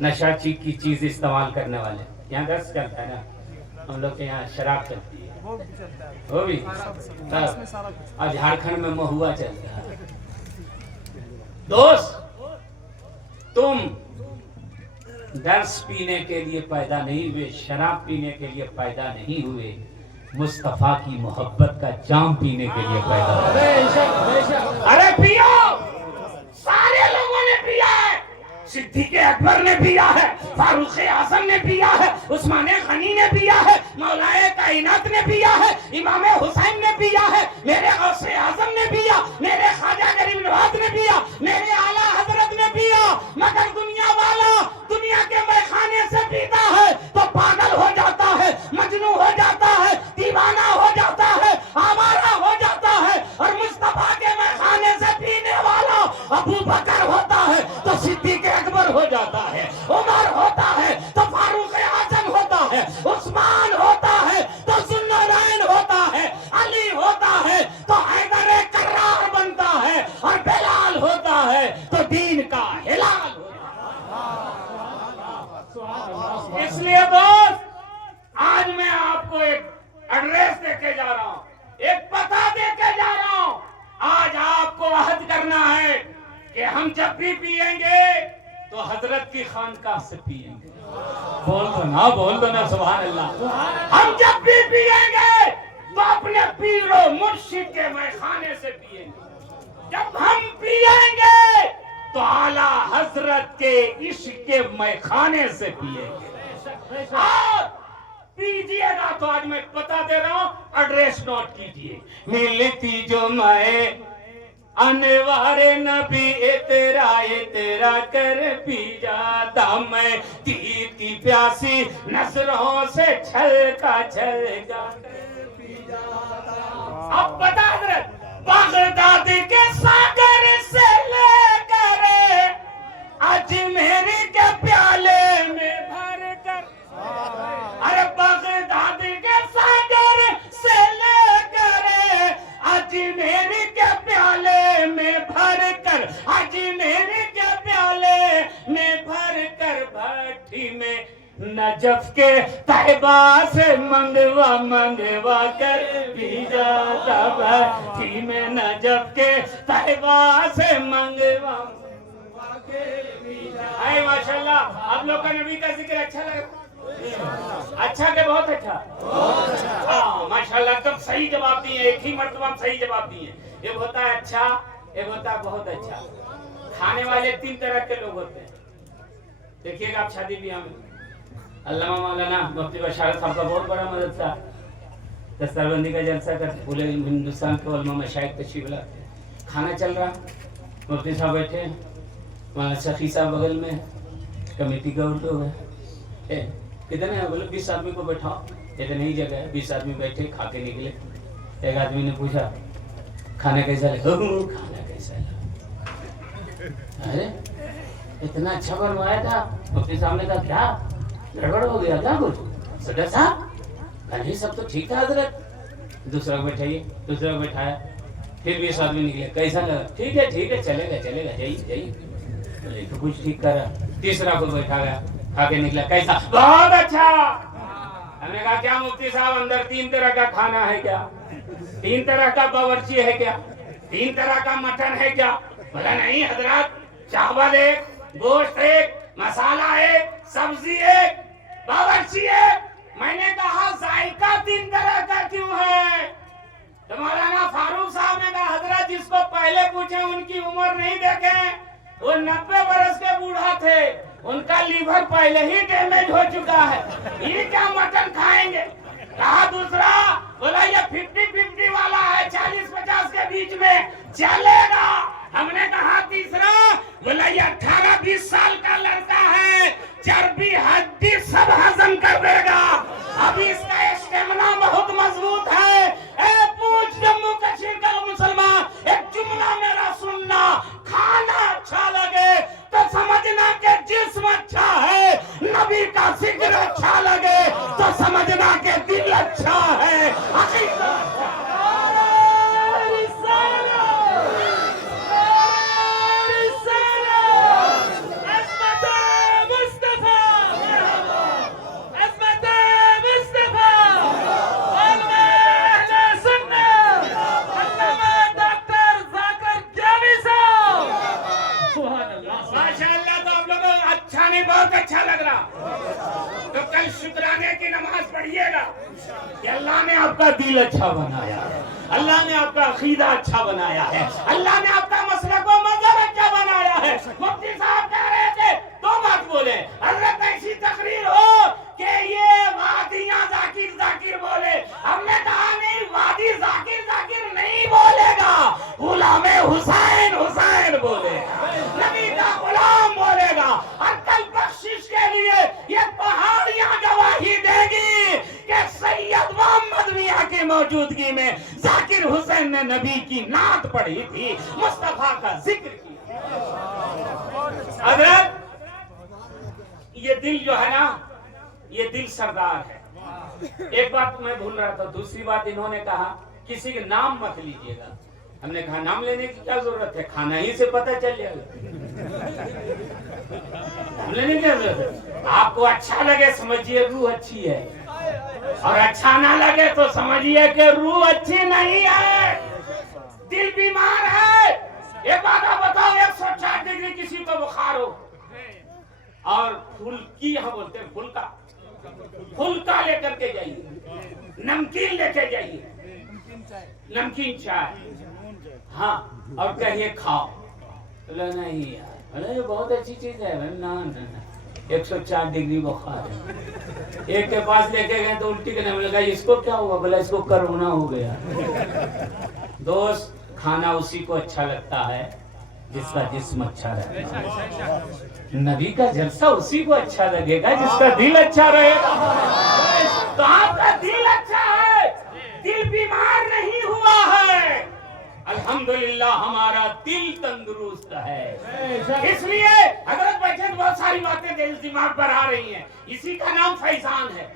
نشہ کی چیز استعمال کرنے والے, یہاں ڈرگس چلتا ہے نا, ہم لوگ کے یہاں شراب چلتی ہے, وہ بھی, اور جھارکھنڈ میں مہوا چلتا ہے. دوست تم درس پینے کے لیے پیدا نہیں ہوئے, شراب پینے کے لیے پیدا نہیں ہوئے, مصطفیٰ کی محبت کا جام پینے کے لیے پیدا ہوئے. ارے پیو, سارے لوگوں نے پیا ہے. صدیق اکبر نے پیا ہے, فاروق اعظم نے پیا ہے, عثمان غنی نے پیا ہے, مولا کائنات نے پیا ہے, امام حسین نے پیا ہے, میرے غوث اعظم نے پیا, میرے خواجہ غریب نواز نے پیا, میرے اعلیٰ حضرت نے پیا. مگر دنیا والا دنیا کے میخانے سے پیتا ہے تو پاگل ہو جاتا ہے, مجنون ہو جاتا ہے, دیوانہ ہو جاتا ہے, آوارہ ہو جاتا ہے. اور مصطفیٰ کے میخانے سے پینے والا ابو بکر ہوتا ہے تو صدیق اکبر ہو جاتا ہے, عمر ہوتا ہے تو فاروق اعظم ہوتا ہے, عثمان ہوتا ہے تو ذوالنورین ہوتا ہے, علی ہوتا ہے تو حیدر کرار بنتا ہے, اور بلال ہوتا ہے تو دین کا ہلال ہوتا ہے. اس لیے دوست آج میں آپ کو ایک ایڈریس دے کے جا رہا ہوں, ایک پتہ دے کے جا رہا ہوں. آج آپ کو عہد کرنا ہے کہ ہم جب بھی پیئیں گے تو حضرت کی خانقاہ سے پیئیں گے. بول دو نا سبحان اللہ. ہم جب بھی پیئیں گے تو اپنے پیر و مرشد کے میخانے سے پیئیں گے. جب ہم پیئیں گے تو اعلیٰ حضرت کے عشق کے میخانے سے پیئیں گے. اور پیجئے گا تو آج میں بتا دے رہا ہوں, ایڈریس نوٹ کیجئے. ملتی جو میں انوار نبی اترا کر پی جاتا, میں دید کی پیاسی نظروں سے چھلکا چھلکا کر پی جاتا. اب بتا حضرت, بغداد کے ساگر سے لے کر اجمیر کے پیالے میں بھر کر, ارے بغداد کے ساگر سے لے کر اجمیر کے پیالے میں بھر کر, اجمیر کے پیالے میں بھر کر, بھٹی میں نجف کے طیبہ سے منگوا کر پی جاتا, بھٹی میں نجف کے طیبہ سے منگوا کے پی جاتا. اے ماشاءاللہ, آپ لوگ کا نبی کا ذکر اچھا لگا؟ اچھا کہ بہت اچھا؟ ہاں ماشاءاللہ, تم صحیح جواب دیے, ایک ہی مرتبہ ہم صحیح جواب دیے. ایک ہوتا ہے اچھا, ایک ہوتا ہے بہت اچھا. کھانے والے 3 طرح کے لوگ ہوتے ہیں. دیکھیے گا آپ شادی بیاہ میں علامہ مولانا مفتی بشارت صاحب کا بہت بڑا مدرسہ دستربندی کا جلسہ کرتے, پورے ہندوستان کے علماء مشائخ تشریف لاتے ہیں. کھانا چل رہا, مفتی صاحب بیٹھے, وہاں سخی صاحب بغل میں, کمیٹی کا لوگ ہے, کتنے ہیں؟ بولے 20 آدمی کو بیٹھاؤ. کہتے نہیں جگہ ہے, 20 آدمی بیٹھے کھا کے نکلے. ایک آدمی نے پوچھا کھانا کیسا لگا؟ کھانا کیسا لگا؟ ارے اتنا اچھا بنوایا تھا. مفتی صاحب نے کہا کیا گڑبڑ ہو گیا کیا کچھ؟ صدر صاحب نہیں سب تو ٹھیک تھا حضرت. دوسرا کو بٹھائیے, دوسرا کو بٹھایا, پھر بھی اس آدمی نکلے کیسا لگا؟ ٹھیک ہے چلے گا جائیے جائیے. تو کچھ ٹھیک کرا. تیسرا کو بیٹھا گیا, کھا کے نکلا کیسا؟ بہت اچھا. ہم نے کہا کیا مفتی صاحب اندر 3 طرح کا کھانا ہے کیا؟ 3 طرح کا باورچی ہے کیا؟ 3 طرح کا مٹن ہے کیا؟ بولا نہیں حضرت, چاول ایک, گوشت ایک, مسالہ ایک, سبزی ایک, باورچی ایک. میں نے کہا ذائقہ 3 طرح کا کیوں ہے؟ تو مولانا فاروق صاحب نے کہا حضرت جس کو پہلے پوچھیں ان کی عمر نہیں دیکھیں, وہ 90 برس کے بوڑھا تھے, ان کا لیور پہلے ہی ڈیمیج ہو چکا ہے, یہ کیا مٹن کھائیں گے؟ کہا دوسرا, بولا یہ 50-50 والا ہے, 40-50 کے بیچ میں چلے گا. ہم نے کہا تیسرا, بولا یہ 18-20 سال کا لڑکا ہے, چربی ہڈی سب ہضم کر دے گا, ابھی اس کا اسٹیمنا بہت مضبوط ہے. اے پوچھ جموں کشمیر کا مسلمان, ایک جملہ میرا سننا, کھانا اچھا لگے تو سمجھنا کہ جسم اچھا ہے, نبی کا ذکر اچھا لگے تو سمجھنا کہ دل اچھا ہے. بہت اچھا لگ رہا تو کل شکرانے کی نماز پڑھیے گا کہ اللہ نے آپ کا دل اچھا بنایا ہے, اللہ نے آپ کا عقیدہ اچھا بنایا ہے, اللہ نے آپ کا مسلک و مذہب اچھا بنایا ہے. مفتی صاحب کہہ رہے تھے 2 بات بولے, حضرت ایسی تقریر ہو کہ یہ وادیاں ذاکر بولے. ہم نے کہا نہیں, وادی ذاکر نہیں بولے گا, غلام حسین بولے, نبی کا غلام بولے گا. اور کل بخشش کے لیے یہ پہاڑیاں گواہی دے گی کہ سید محمد میاں کی موجودگی میں ذاکر حسین نے نبی کی نعت پڑھی تھی, مصطفیٰ کا ذکر کیا. حضرت یہ دل جو ہے نا, یہ دل سردار ہے. ایک بات میں بھول رہا تھا, دوسری بات انہوں نے کہا کسی کا نام مت لیجیے گا. ہم نے کہا نام لینے کی کیا ضرورت ہے, کھانا ہی سے پتہ چل جائے گا. ہم نے نہیں کیا ضرورت ہے, آپ کو اچھا لگے سمجھیے روح اچھی ہے, اور اچھا نہ لگے تو سمجھیے کہ روح اچھی نہیں ہے, دل بیمار ہے. ایک بات آپ بتاؤ, 160 ڈگری کسی کو بخار ہو اور پھلکی, یہاں بولتے ہیں پھلکا لے کر کے جائیے, نمکین لے کے جائیے, نمکین چائے, ہاں, اور کہیے کھاؤ. نہیں یار, یہ بہت اچھی چیز ہے. 104 ڈگری بخار ہے. ایک کے پاس لے کے گئے تو الٹی کرنے میں لگا, اس کو کیا ہوا؟ بولا اس کو کرونا ہو گیا. دوست, کھانا اسی کو اچھا لگتا ہے جس کا جسم اچھا رہتا ہے. نبی کا جلسہ اسی کو اچھا لگے گا جس کا دل اچھا رہے گا. تو آپ کا دل اچھا ہے, دل بیمار نہیں ہوا ہے. الحمدللہ ہمارا دل تندرست ہے. اس لیے حضرت بیٹھے تو بہت ساری باتیں دل دماغ پر آ رہی ہیں. اسی کا نام فیضان ہے,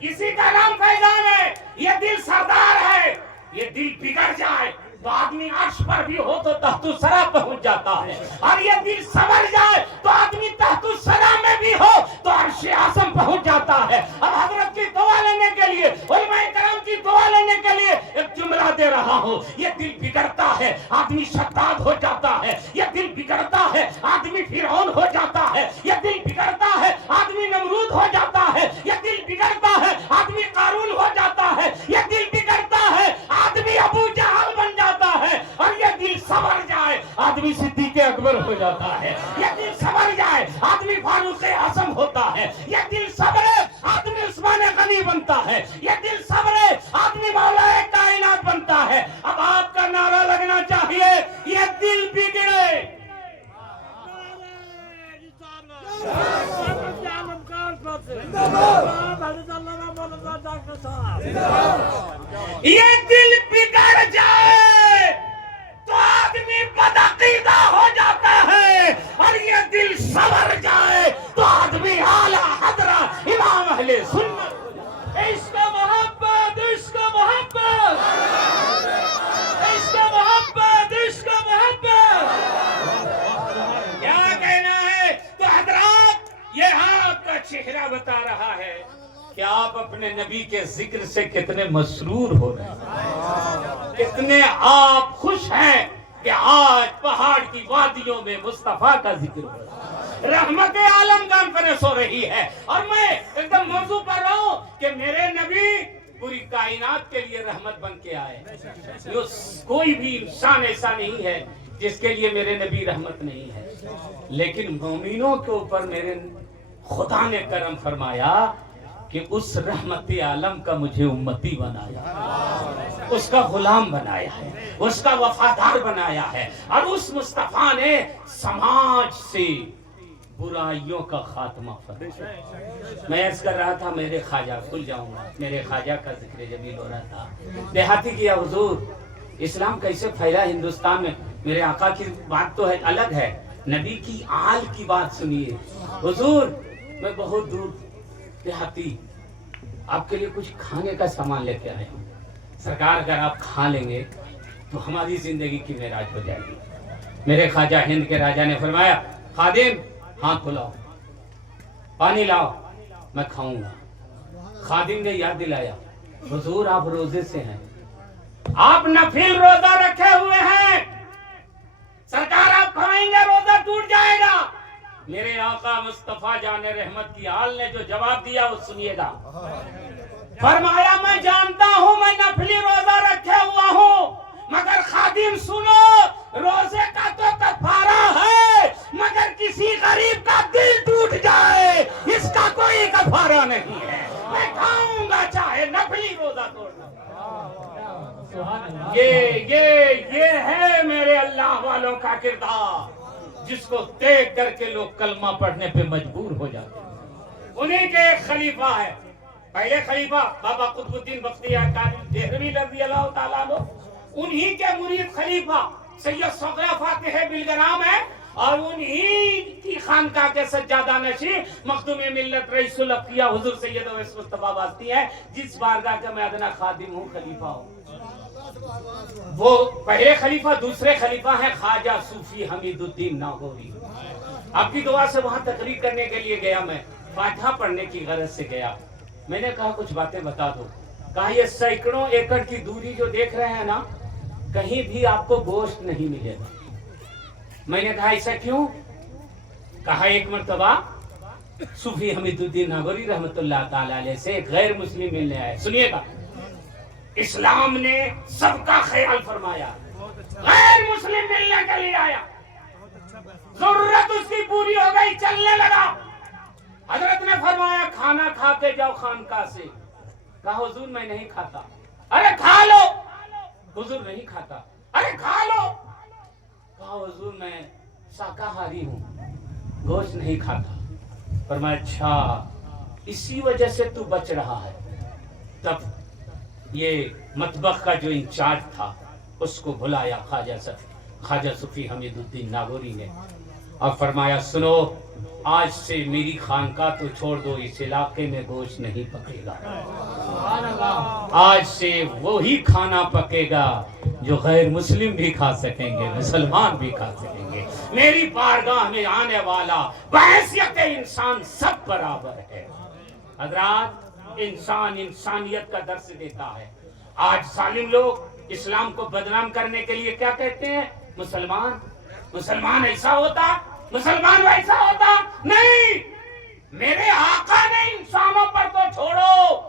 اسی کا نام فیضان ہے. یہ دل سردار ہے. یہ دل بگڑ جائے تو آدمی عرش پر بھی ہو تو تحت الثری پہنچ جاتا ہے, اور یہ دل سنور جائے تو آدمی تحت الثری میں بھی ہو تو عرش اعظم پہنچ جاتا ہے. اب حضرت کی دعا لینے کے لیے, علماء کرام کی دعا لینے کے لیے ایک جملہ دے رہا ہوں. یہ دل بگڑتا ہے آدمی شداد ہو جاتا ہے, یہ دل بگڑتا ہے آدمی فرعون ہو جاتا ہے, یہ دل بگڑتا ہے آدمی نمرود ہو جاتا ہے, یہ دل بگڑتا ہے آدمی قارون ہو جاتا ہے, یہ دل بگڑتا ہے آدمی ابو جہل بن جاتا ہے, اور یہ دل سنور جائے آدمی صدیق اکبر ہو جاتا ہے. یہ دل سنور جائے آدمی فاروق اعظم ہوتا ہے. یہ دل سنورے آدمی عثمان غنی بنتا ہے. یہ دل سنورے آدمی مولا کائنات بنتا ہے. اب آپ کا نعرہ لگنا چاہیے, یہ دل بگڑے. یہ دل بتا رہا ہے کہ آپ اپنے نبی کے ذکر سے کتنے مسرور ہو رہے ہیں، کتنے آپ خوش ہیں کہ آج پہاڑ کی وادیوں میں مصطفیٰ کا ذکر ہو رہا ہے، رحمت عالم کانفرنس ہو رہی ہے، اور میں ایک دم موضوع پر رہا ہوں کہ میرے نبی پوری کائنات کے لیے رحمت بن کے آئے۔ کوئی بھی انسان ایسا نہیں ہے جس کے لیے میرے نبی رحمت نہیں ہے، لیکن مومنوں کے اوپر میرے خدا نے کرم فرمایا کہ اس رحمت عالم کا مجھے امتی بنایا، اس کا غلام بنایا ہے، اس کا وفادار بنایا ہے، اور اس مصطفیٰ نے سماج سے برائیوں کا خاتمہ فرمایا۔ میں عرض کر رہا تھا میرے خواجہ، کھل جاؤں گا، میرے خواجہ کا ذکر جمیل ہو رہا تھا، دیہاتی کیا حضور اسلام کیسے پھیلا ہندوستان میں۔ میرے آقا کی بات تو ہے الگ ہے، نبی کی آل کی بات سنیے حضور۔ میں بہت دور دیہاتی، آپ کے لیے کچھ کھانے کا سامان لے کے آئے ہوں، سرکار اگر آپ کھا لیں گے تو ہماری زندگی کی معراج ہو جائے گی۔ میرے خواجہ ہند کے راجہ نے فرمایا خادم ہاتھ کھلاؤ، پانی لاؤ، میں کھاؤں گا۔ خادم نے یاد دلایا حضور آپ روزے سے ہیں، آپ نفل روزہ رکھے ہوئے ہیں، سرکار آپ کھائیں گے روزہ ٹوٹ جائے گا۔ میرے آقا مصطفیٰ جان رحمت کی آل نے جو جواب دیا وہ سنیے گا۔ فرمایا میں جانتا ہوں میں نفلی روزہ رکھے ہوا ہوں، مگر خادم سنو، روزے کا تو کفارہ ہے، مگر کسی غریب کا دل ٹوٹ جائے اس کا کوئی کفارہ نہیں ہے۔ میں کھاؤں گا چاہے نفلی روزہ توڑنا۔ یہ ہے میرے اللہ والوں کا کردار، جس کو دیکھ کر کے لوگ کلمہ پڑھنے پہ مجبور ہو جاتے ہیں۔ انہیں کے ایک خلیفہ ہے، پہلے خلیفہ بابا قطب الدین بختیار کاظمی دہلوی رضی اللہ تعالیٰ عنہ، انہی کے مرید خلیفہ سید صغرا فاتح بلگرام ہے، اور انہی کی خانقاہ کے سجادہ نشین مخدوم ملت رئیس الانبیاء حضور سید اویس مصطفیٰ واسطی ہے، جس بارگاہ کا میں ادنا خادم ہوں، خلیفہ ہوں۔ وہ پہلے خلیفہ، دوسرے خلیفہ ہیں خواجہ صوفی حمید الدین ناگوری۔ آپ کی دعا سے وہاں تقریر کرنے کے لیے گیا، میں فاتحہ پڑھنے کی غرض سے گیا۔ میں نے کہا کچھ باتیں بتا دو۔ کہا یہ سینکڑوں ایکڑ کی دوری جو دیکھ رہے ہیں نا، کہیں بھی آپ کو گوشت نہیں ملے گا۔ میں نے کہا ایسا کیوں؟ کہا ایک مرتبہ صوفی حمید الدین ناگوری رحمت اللہ تعالی علیہ سے ایک غیر مسلم ملنے آئے۔ سنیے گا، اسلام نے سب کا خیال فرمایا، غیر مسلم ملنے کے لیے آیا، ضرورت اس کی پوری ہو گئی، چلنے لگا۔ حضرت نے فرمایا کھانا کھا کے جاؤ خانقاہ سے۔ کہا حضور میں نہیں کھاتا۔ ارے کھا لو۔ حضور نہیں کھاتا۔ ارے کھا لو۔ کہا حضور میں شاکاہاری ہوں، گوشت نہیں کھاتا۔ فرمایا اچھا اسی وجہ سے تو بچ رہا ہے۔ تب یہ مطبخ کا جو انچارج تھا اس کو بلایا خواجہ صوفی حمید الدین ناگوری نے، اور فرمایا سنو، آج سے میری خانقاہ تو چھوڑ دو، اس علاقے میں گوشت نہیں پکے گا۔ آج سے وہی کھانا پکے گا جو غیر مسلم بھی کھا سکیں گے، مسلمان بھی کھا سکیں گے۔ میری بارگاہ میں آنے والا بحیثیت انسان سب برابر ہے۔ حضرات، انسان انسانیت کا درس دیتا ہے۔ آج ظالم لوگ اسلام کو بدنام کرنے کے لیے کیا کہتے ہیں؟ مسلمان ایسا ہوتا، مسلمان ویسا ہوتا۔ نہیں، میرے آقا نے انسانوں پر تو چھوڑو،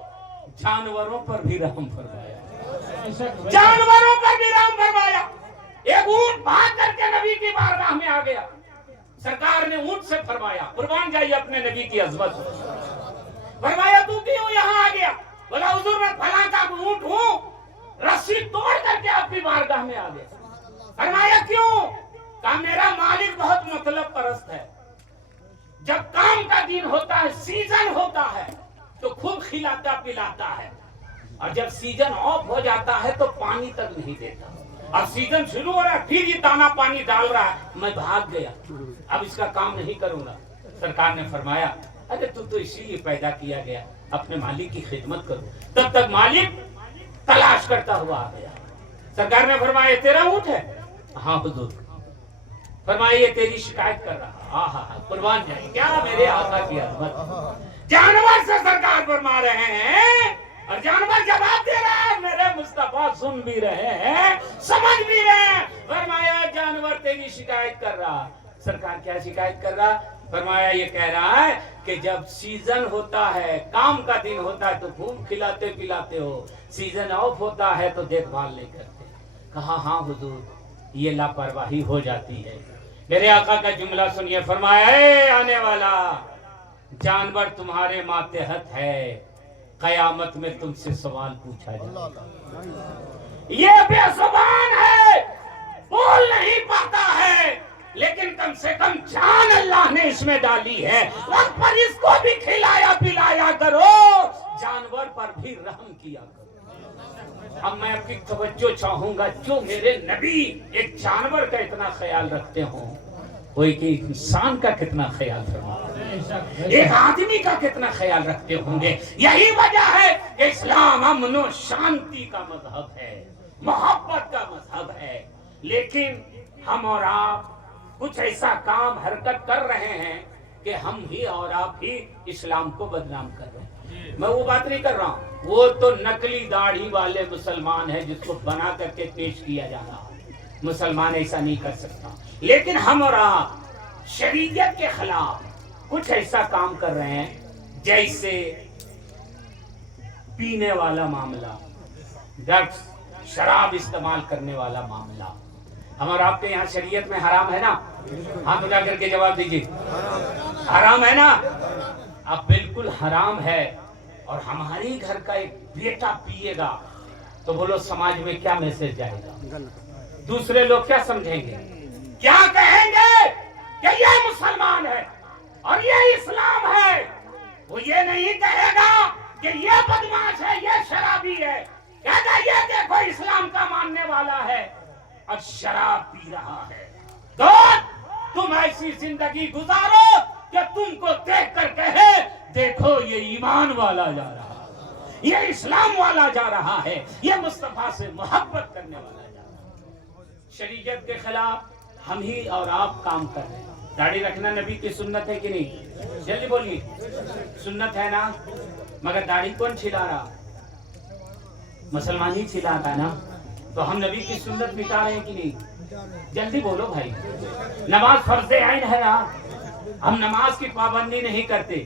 جانوروں پر بھی رحم فرمایا، جانوروں پر بھی رحم فرمایا۔ ایک اونٹ بھاگ کر کے نبی کی بارگاہ میں آ گیا، سرکار نے اونٹ سے فرمایا قربان جائیے اپنے نبی کی عظمت۔ فرمایا تو کیوں یہاں آ گیا؟ بولا حضور میں فلاں کا اونٹ ہوں، رسی توڑ کر کے آپ کی بارگاہ میں آ گیا۔ فرمایا کیوں؟ کہا میرا مالک بہت مطلب پرست ہے، جب کام کا دن ہوتا ہے، سیزن ہوتا ہے تو خوب کھلاتا پلاتا ہے، اور جب سیزن آف ہو جاتا ہے تو پانی تک نہیں دیتا، اور سیزن شروع ہو رہا ہے پھر یہ دانا پانی ڈال رہا ہے۔ میں بھاگ گیا، اب اس کا کام نہیں کروں گا۔ سرکار نے فرمایا ارے تو اسی لیے پیدا کیا گیا، اپنے مالک کی خدمت کرو۔ تب تک مالک تلاش کرتا ہوا آ گیا۔ سرکار نے فرمایا تیرا اونٹ ہے؟ ہاں حضور۔ فرمایا یہ تیری شکایت کر رہا۔ قربان جائے، کیا میرے آقا کی عظمت۔ جانور سے سرکار فرما رہے ہیں، اور جانور جواب دے رہا ہے، میرے مصطفیٰ سن بھی رہے ہیں، سمجھ بھی رہے ہیں۔ فرمایا جانور تیری شکایت کر رہا۔ سرکار کیا شکایت کر رہا؟ فرمایا یہ کہہ رہا ہے کہ جب سیزن ہوتا ہے، کام کا دن ہوتا ہے تو خوب کھلاتے پلاتے ہو، سیزن آف ہوتا ہے تو دیکھ بھال نہیں کرتے۔ کہا ہاں حضور، یہ لاپرواہی ہو جاتی ہے۔ میرے آقا کا جملہ سنیے، فرمایا اے آنے والا، جانور تمہارے ماتحت ہے، قیامت میں تم سے سوال پوچھا جائے۔ یہ بے زبان ہے، بول نہیں پاتا ہے، لیکن کم سے کم جان اللہ نے اس میں ڈالی ہے، وقت پر اس کو بھی کھلایا پلایا کرو، جانور پر بھی رحم کیا کرو۔ اب میں آپ کی توجہ چاہوں گا، جو میرے نبی ایک جانور کا اتنا خیال رکھتے ہوں، وہ ایک انسان کا کتنا خیال فرماتے، ایک آدمی کا کتنا خیال رکھتے ہوں گے۔ یہی وجہ ہے کہ اسلام امن و شانتی کا مذہب ہے، محبت کا مذہب ہے، لیکن ہم اور آپ کچھ ایسا کام حرکت کر رہے ہیں کہ ہم ہی اور آپ ہی اسلام کو بدنام کر رہے ہیں۔ میں وہ بات نہیں کر رہا ہوں، وہ تو نقلی داڑھی والے مسلمان ہیں جس کو بنا کر کے پیش کیا جا رہا ہے، مسلمان ایسا نہیں کر سکتا۔ لیکن ہم اور آپ شریعت کے خلاف کچھ ایسا کام کر رہے ہیں، جیسے پینے والا معاملہ، ڈرگس، شراب استعمال کرنے والا معاملہ۔ ہمارا آپ کے یہاں شریعت میں حرام ہے نا؟ ہاتھ اٹھا کر کے جواب دیجیے، حرام ہے نا؟ اب بالکل حرام ہے، اور ہمارے گھر کا ایک بیٹا پیے گا تو بولو سماج میں کیا میسج جائے گا؟ دوسرے لوگ کیا سمجھیں گے؟ کیا کہیں گے کہ یہ مسلمان ہے اور یہ اسلام ہے؟ وہ یہ نہیں کہے گا کہ یہ بدماش ہے، یہ شرابی ہے، کہے گا یہ دیکھو اسلام کا ماننے والا ہے اور شراب پی رہا ہے۔ دوست، تم ایسی زندگی گزارو کہ تم کو دیکھ کر کہے دیکھو یہ ایمان والا جا رہا ہے، یہ اسلام والا جا رہا ہے، یہ مصطفیٰ سے محبت کرنے والا جا رہا ہے۔ شریعت کے خلاف ہم ہی اور آپ کام کر رہے ہیں۔ داڑھی رکھنا نبی کی سنت ہے کہ نہیں؟ جلدی بولیے، سنت ہے نا؟ مگر داڑھی کون چھلا رہا؟ مسلمان ہی چھلاتا نا، تو ہم نبی کی سنت مٹا رہے ہیں کہ نہیں؟ جلدی بولو بھائی، نماز فرض عین ہے نا، ہم نماز کی پابندی نہیں کرتے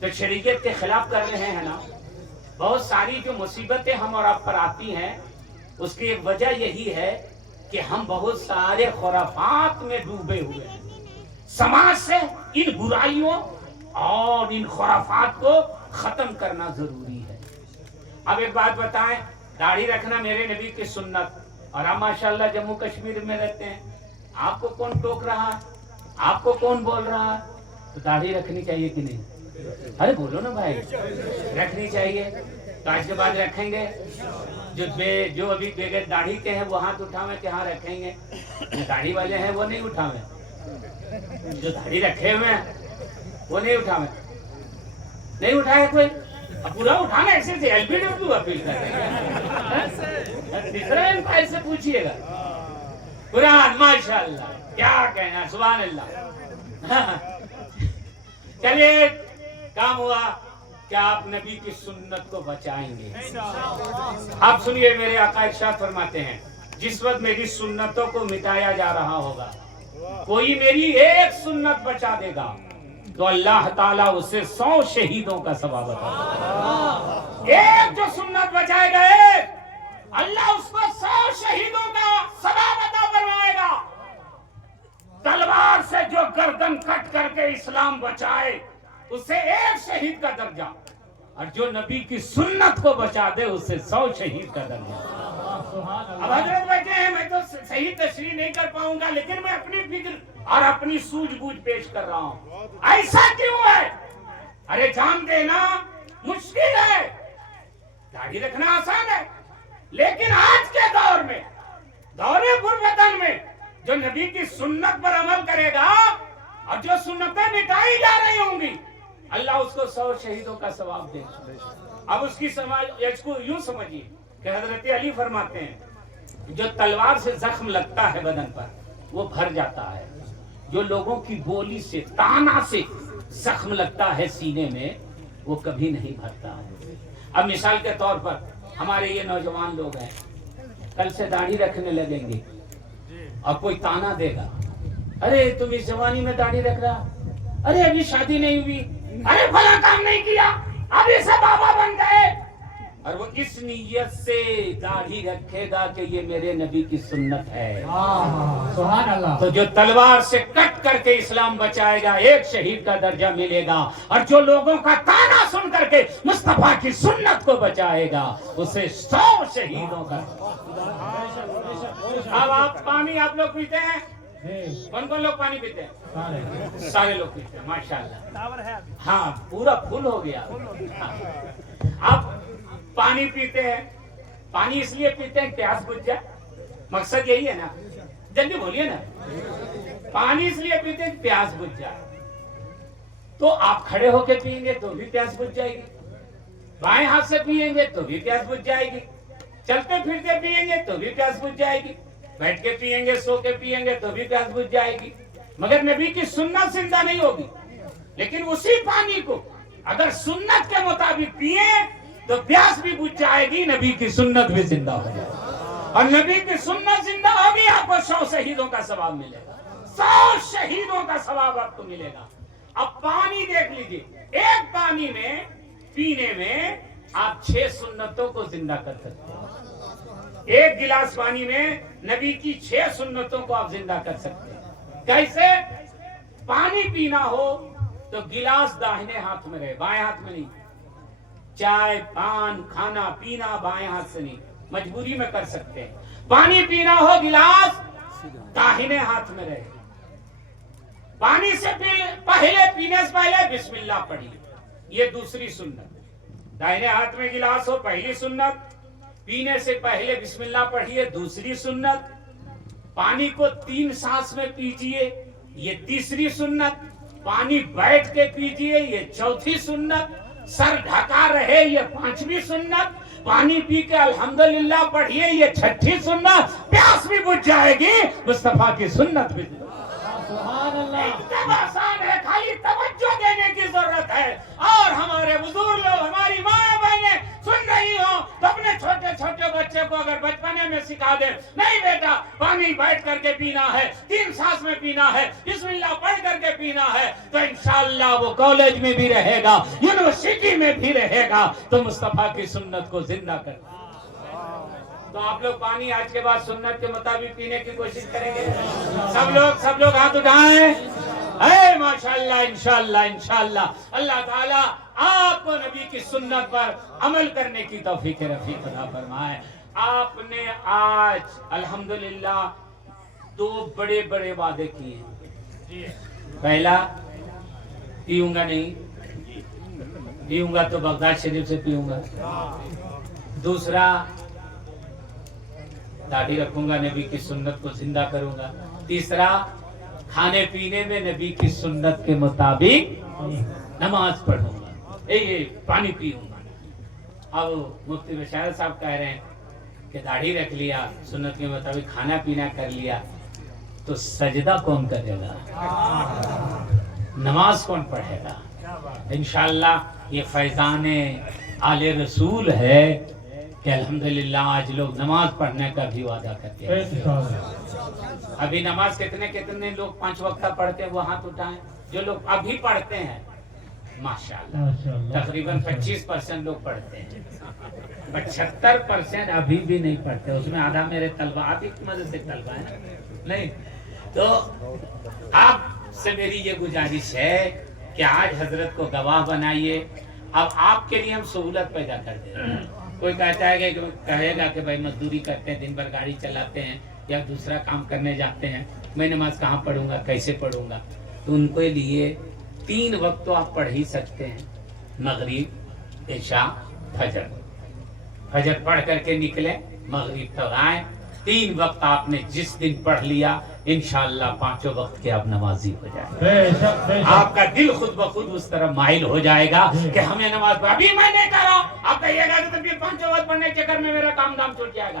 تو شریعت کے خلاف کر رہے ہیں نا۔ بہت ساری جو مصیبتیں ہم اور آپ پر آتی ہیں، اس کی ایک وجہ یہی ہے کہ ہم بہت سارے خرافات میں ڈوبے ہوئے ہیں۔ سماج سے ان برائیوں اور ان خرافات کو ختم کرنا ضروری ہے۔ اب ایک بات بتائیں، داڑھی رکھنا میرے نبی کی سنت، اور ہم ماشاءاللہ جموں کشمیر میں رہتے ہیں، آپ کو کون ٹوک رہا ہے؟ آپ کو کون بول رہا ہے؟ تو داڑھی رکھنی چاہیے کہ نہیں؟ ارے بولو نا بھائی، رکھنی چاہیے۔ تو آج کے بعد رکھیں گے؟ جو ابھی بغیر داڑھی کے ہیں وہ ہاتھ اٹھاویں کہ ہاں رکھیں گے، جو داڑھی والے ہیں وہ نہیں اٹھاویں، جو داڑھی رکھے ہوئے ہیں وہ نہیں اٹھاویں۔ نہیں اٹھائے کوئی؟ اب پورا اٹھانا ایسے سے LBW اپیل کر رہے ہیں، تیسرا امپائر سے پوچھئے گا۔ قرآن ماشاءاللہ کیا کہنا، سبحان اللہ۔ چلیے، کام ہوا کہ آپ نبی کی سنت کو بچائیں گے۔ آپ سنیے، میرے آقا ارشاد فرماتے ہیں، جس وقت میری سنتوں کو مٹایا جا رہا ہوگا، کوئی میری ایک سنت بچا دے گا تو اللہ تعالیٰ اسے 100 شہیدوں کا ثواب عطا کرے گا۔ ایک جو سنت بچائے گئے، اللہ اس کو 100 شہیدوں کا ثواب عطا فرمائے گا۔ تلوار سے جو گردن کٹ کر کے اسلام بچائے، اسے 1 شہید کا درجہ، اور جو نبی کی سنت کو بچا دے اسے 100 شہید کا درجہ۔ اب حضرت بیٹھے ہیں، میں تو صحیح تشریح نہیں کر پاؤں گا، لیکن میں اپنی فکر اور اپنی سوجھ بوجھ پیش کر رہا ہوں۔ ایسا کیوں ہے؟ ارے جان دینا مشکل ہے، داڑھی رکھنا آسان ہے، لیکن آج کے دور میں، دور غربتن میں، جو نبی کی سنت پر عمل کرے گا اور جو سنتیں مٹائی جا رہی ہوں گی، اللہ اس کو 100 شہیدوں کا ثواب دے گا۔ اب اس کی اس کو یوں سمجھیے کہ حضرت علی فرماتے ہیں، جو تلوار سے زخم لگتا ہے بدن پر وہ بھر جاتا ہے، جو لوگوں کی بولی سے، تانا سے زخم لگتا ہے سینے میں وہ کبھی نہیں بھرتا ہے۔ اب مثال کے طور پر ہمارے یہ نوجوان لوگ ہیں، کل سے داڑھی رکھنے لگیں گے اور کوئی تانا دے گا، ارے تم اس جوانی میں داڑھی رکھ رہا، ارے ابھی شادی نہیں ہوئی، ارے فلاں کام نہیں کیا، ابھی سے بابا بن گئے، اور وہ اس نیت سے داڑھی رکھے گا کہ یہ میرے نبی کی سنت ہے۔ سبحان اللہ۔ تو جو تلوار سے کٹ کر کے اسلام بچائے گا ایک شہید کا درجہ ملے گا، اور جو لوگوں کا تانا سن کر کے مصطفیٰ کی سنت کو بچائے گا اسے 100 شہیدوں کا۔ اب آپ پانی آپ لوگ پیتے ہیں؟ کون کون لوگ پانی پیتے ہیں؟ سارے لوگ پیتے ہیں، ماشاءاللہ۔ ہاں پورا فل ہو گیا۔ آپ پانی پیتے ہیں، پانی اس لیے پیتے ہیں پیاس بجھ جائے، مقصد یہی ہے نا؟ جلدی بولیے نا۔ پانی اس لیے پیتے ہیں پیاس بجھ جائے، تو آپ کھڑے ہو کے پیئیں گے تو بھی پیاس بجھ جائے گی، بائیں ہاتھ سے پیئیں گے تو بھی پیاس بجھ جائے گی، چلتے پھرتے پیئیں گے تو بھی پیاس بجھ جائے گی، بیٹھ کے پیئیں گے سو کے پیئیں گے تو بھی پیاس بجھ جائے گی، مگر نبی کی سنت زندہ نہیں ہوگی۔ لیکن اسی پانی کو اگر سنت کے مطابق پیئیں تو پیاس بھی بجھ جائے گی، نبی کی سنت بھی زندہ ہو جائے گی، اور نبی کی سنت زندہ ہوگی آپ کو 100 شہیدوں کا ثواب ملے گا، 100 شہیدوں کا ثواب آپ کو ملے گا۔ اب پانی دیکھ لیجئے، ایک پانی میں پینے میں آپ 6 سنتوں کو زندہ کر سکتے ہیں۔ ایک گلاس پانی میں نبی کی 6 سنتوں کو آپ زندہ کر سکتے ہیں۔ کیسے؟ پانی پینا ہو تو گلاس داہنے ہاتھ میں رہے، بائیں ہاتھ میں نہیں۔ چائے، پان، کھانا پینا بائیں ہاتھ سے نہیں، مجبوری میں کر سکتے ہیں۔ پانی پینا ہو گلاس داہنے ہاتھ میں رہے۔ پانی سے پہلے پینے سے پہلے بسم اللہ پڑھیے، یہ دوسری سنت۔ داہنے ہاتھ میں گلاس ہو پہلی سنت، پینے سے پہلے بسم اللہ پڑھیے دوسری سنت، پانی کو 3 سانس میں پیجیے یہ تیسری سنت، پانی بیٹھ کے پیجیے یہ چوتھی سنت، سر ڈھکا رہے یہ 5ویں سنت، پانی پی کے الحمدللہ پڑھیے یہ 6ٹھی سنت۔ پیاس بھی بجھ جائے گی، مصطفیٰ کی سنت بھی۔ ایک آسان ہے، خالی توجہ دینے کی ضرورت ہے۔ اور ہمارے بزرگ لوگ، ہماری ماں بہنیں سن رہی ہوں تو اپنے چھوٹے چھوٹے بچے کو اگر بچپنے میں سکھا دیں، نہیں بیٹا پانی بیٹھ کر کے پینا ہے، 3 سانس میں پینا ہے، بسم اللہ پڑھ کر کے پینا ہے، تو انشاءاللہ وہ کالج میں بھی رہے گا، یونیورسٹی میں بھی رہے گا، تو مصطفیٰ کی سنت کو زندہ کرے گا۔ تو آپ لوگ پانی آج کے بعد سنت کے مطابق پینے کی کوشش کریں گے؟ سب لوگ ہاتھ اٹھائیں۔ اے ماشاءاللہ، انشاءاللہ انشاءاللہ اللہ تعالیٰ آپ کو نبی کی سنت پر عمل کرنے کی توفیق رفیق عطا فرمائے۔ آپ نے آج الحمدللہ 2 بڑے بڑے وعدے کیے ہیں۔ پہلا، پیوں گا نہیں، پیوں گا تو بغداد شریف سے پیوں گا۔ دوسرا، داڑھی رکھوں گا، نبی کی سنت کو زندہ کروں گا۔ تیسرا، کھانے پینے میں نبی کی سنت کے مطابق نماز پڑھوں گا، پانی پیوں گا۔ اب مفتی بشارت صاحب کہہ رہے ہیں کہ داڑھی رکھ لیا، سنت کے مطابق کھانا پینا کر لیا، تو سجدہ کون کرے گا؟ نماز کون پڑھے گا؟ انشاءاللہ یہ فیضان آل رسول ہے کہ الحمدللہ آج لوگ نماز پڑھنے کا بھی وعدہ کرتے ہیں۔ ابھی نماز کتنے لوگ 5 وقتہ پڑھتے ہیں، وہ ہاتھ اٹھائیں۔ جو لوگ ابھی پڑھتے ہیں ماشاءاللہ تقریباً 25% لوگ پڑھتے ہیں، 75% ابھی بھی نہیں پڑھتے، اس میں آدھا میرے طلبہ، آپ ایک مدد سے طلبہ ہیں نہیں۔ تو آپ سے میری یہ گزارش ہے کہ آج حضرت کو گواہ بنائیے۔ اب آپ کے لیے ہم سہولت پیدا کر دیں۔ کوئی کہتا ہے کہ کہے گا کہ بھائی مزدوری کرتے ہیں، دن بھر گاڑی چلاتے ہیں یا دوسرا کام کرنے جاتے ہیں، میں نماز کہاں پڑھوں گا، کیسے پڑھوں گا؟ تو ان کے لیے 3 وقت تو آپ پڑھ ہی سکتے ہیں، مغرب، عشاء، فجر۔ فجر پڑھ کر کے نکلے، مغرب تک آئیں، 3 وقت آپ نے جس دن پڑھ لیا انشاءاللہ 5 وقت کے آپ نمازی ہو جائیں۔ آپ کا دل خود بخود اس طرح مائل ہو جائے گا کہ ہمیں نماز پڑھ، ابھی میں نہیں کر رہا، آپ کہیے گا کہ 5 وقت پڑھنے کے چکر میں میرا کام دام چھوٹ جائے گا،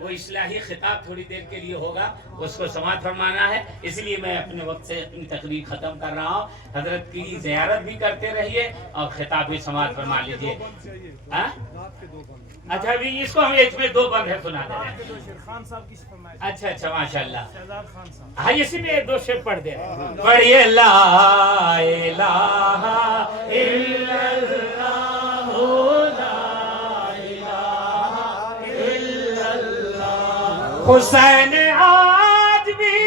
وہ اصلاحی خطاب تھوڑی دیر کے لیے ہوگا، اس کو سماعت فرمانا ہے، اس لیے میں اپنے وقت سے اپنی تقریر ختم کر رہا ہوں۔ حضرت کی زیارت بھی کرتے رہیے اور خطاب بھی سماعت فرما لیجیے۔ ہاں؟ اچھا ابھی اس کو ہم اس میں 2 بند ہے سنا دیں۔ اچھا اچھا ماشاء اللہ، ہاں اسی میں 2 شعر پڑھ دیں۔ پڑھیے لا الہ الا اللہ حسین آج بھی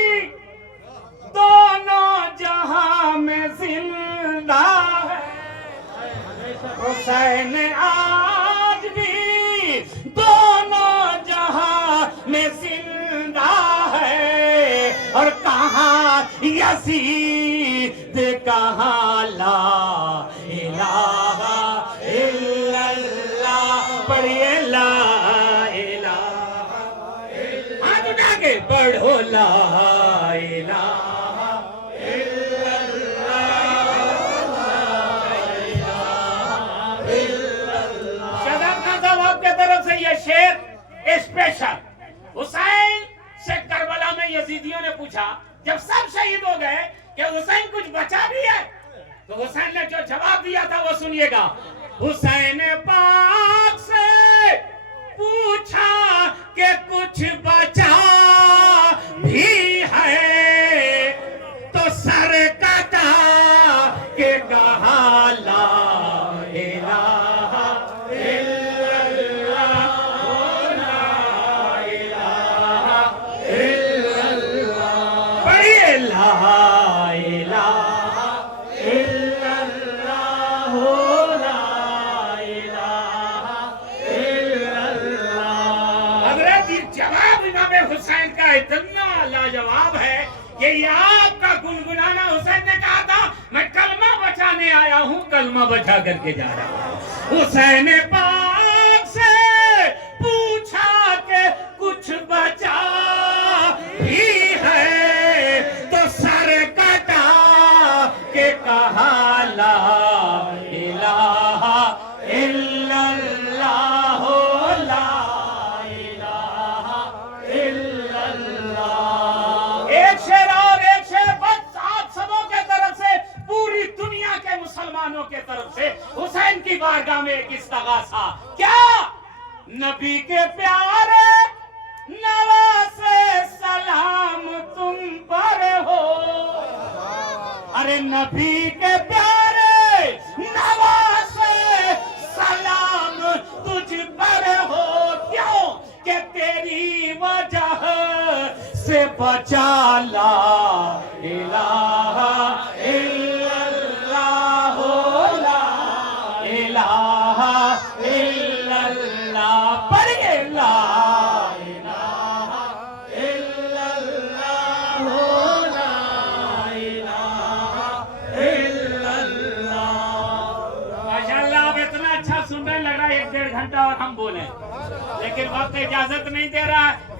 دونوں جہاں میں زندہ ہے، حسین آج بھی دونوں جہاں میں زندہ ہے، اور کہاں یزید کہاں لا الہ الا اللہ، پڑھیے لا پڑھو لا الہ الا اللہ۔ شہزاد خان صاحب آپ کے طرف سے یہ شعر اسپیشل۔ حسین سے کربلا میں یزیدیوں نے پوچھا جب سب شہید ہو گئے کہ حسین کچھ بچا بھی ہے، تو حسین نے جو جواب دیا تھا وہ سنیے گا۔ حسین پاک سے پوچھا کہ کچھ بچا بھی ہے، تو سر کٹا کہ کہا لا الہ الا اللہ، لا الہ الا اللہ، پڑھیے لا الہ الا اللہ، لا الہ الا اللہ۔ حضرت جواب امام حسین کا اتنا لاجواب ہے کہ یہ آپ کا گنگنانا حسین نے کہا تھا میں کلمہ بچانے آیا ہوں، کلمہ بچا کر کے جا رہا ہوں۔ حسین پاک سے پوچھا کہ کچھ بچا بھی ہے، تو سر کٹا کہ کہا لا الہ الا اللہ، لا الہ الا اللہ۔ ایک شعر اور ایک شعر بس آپ سبوں کے طرف سے، پوری دنیا کے مسلمانوں کے طرف سے حسین کی بارگاہ میں ایک استغاثہ۔ کیا؟ نبی کے پیارے نواسے سلام تم پر ہو، ارے نبی کے پیارے نواسے سلام تجھ پر ہو، کیوں کہ تیری وجہ سے بچا لا الہ الا اللہ، لا الہ الا اللہ، پڑھیے لا الہ الا اللہ، لا الہ الا اللہ۔ ماشاءاللہ آپ اتنا اچھا سن رہے، لگ رہا ہے 1-1.5 گھنٹہ اور ہم بولیں، لیکن وقت اجازت نہیں دے رہا ہے۔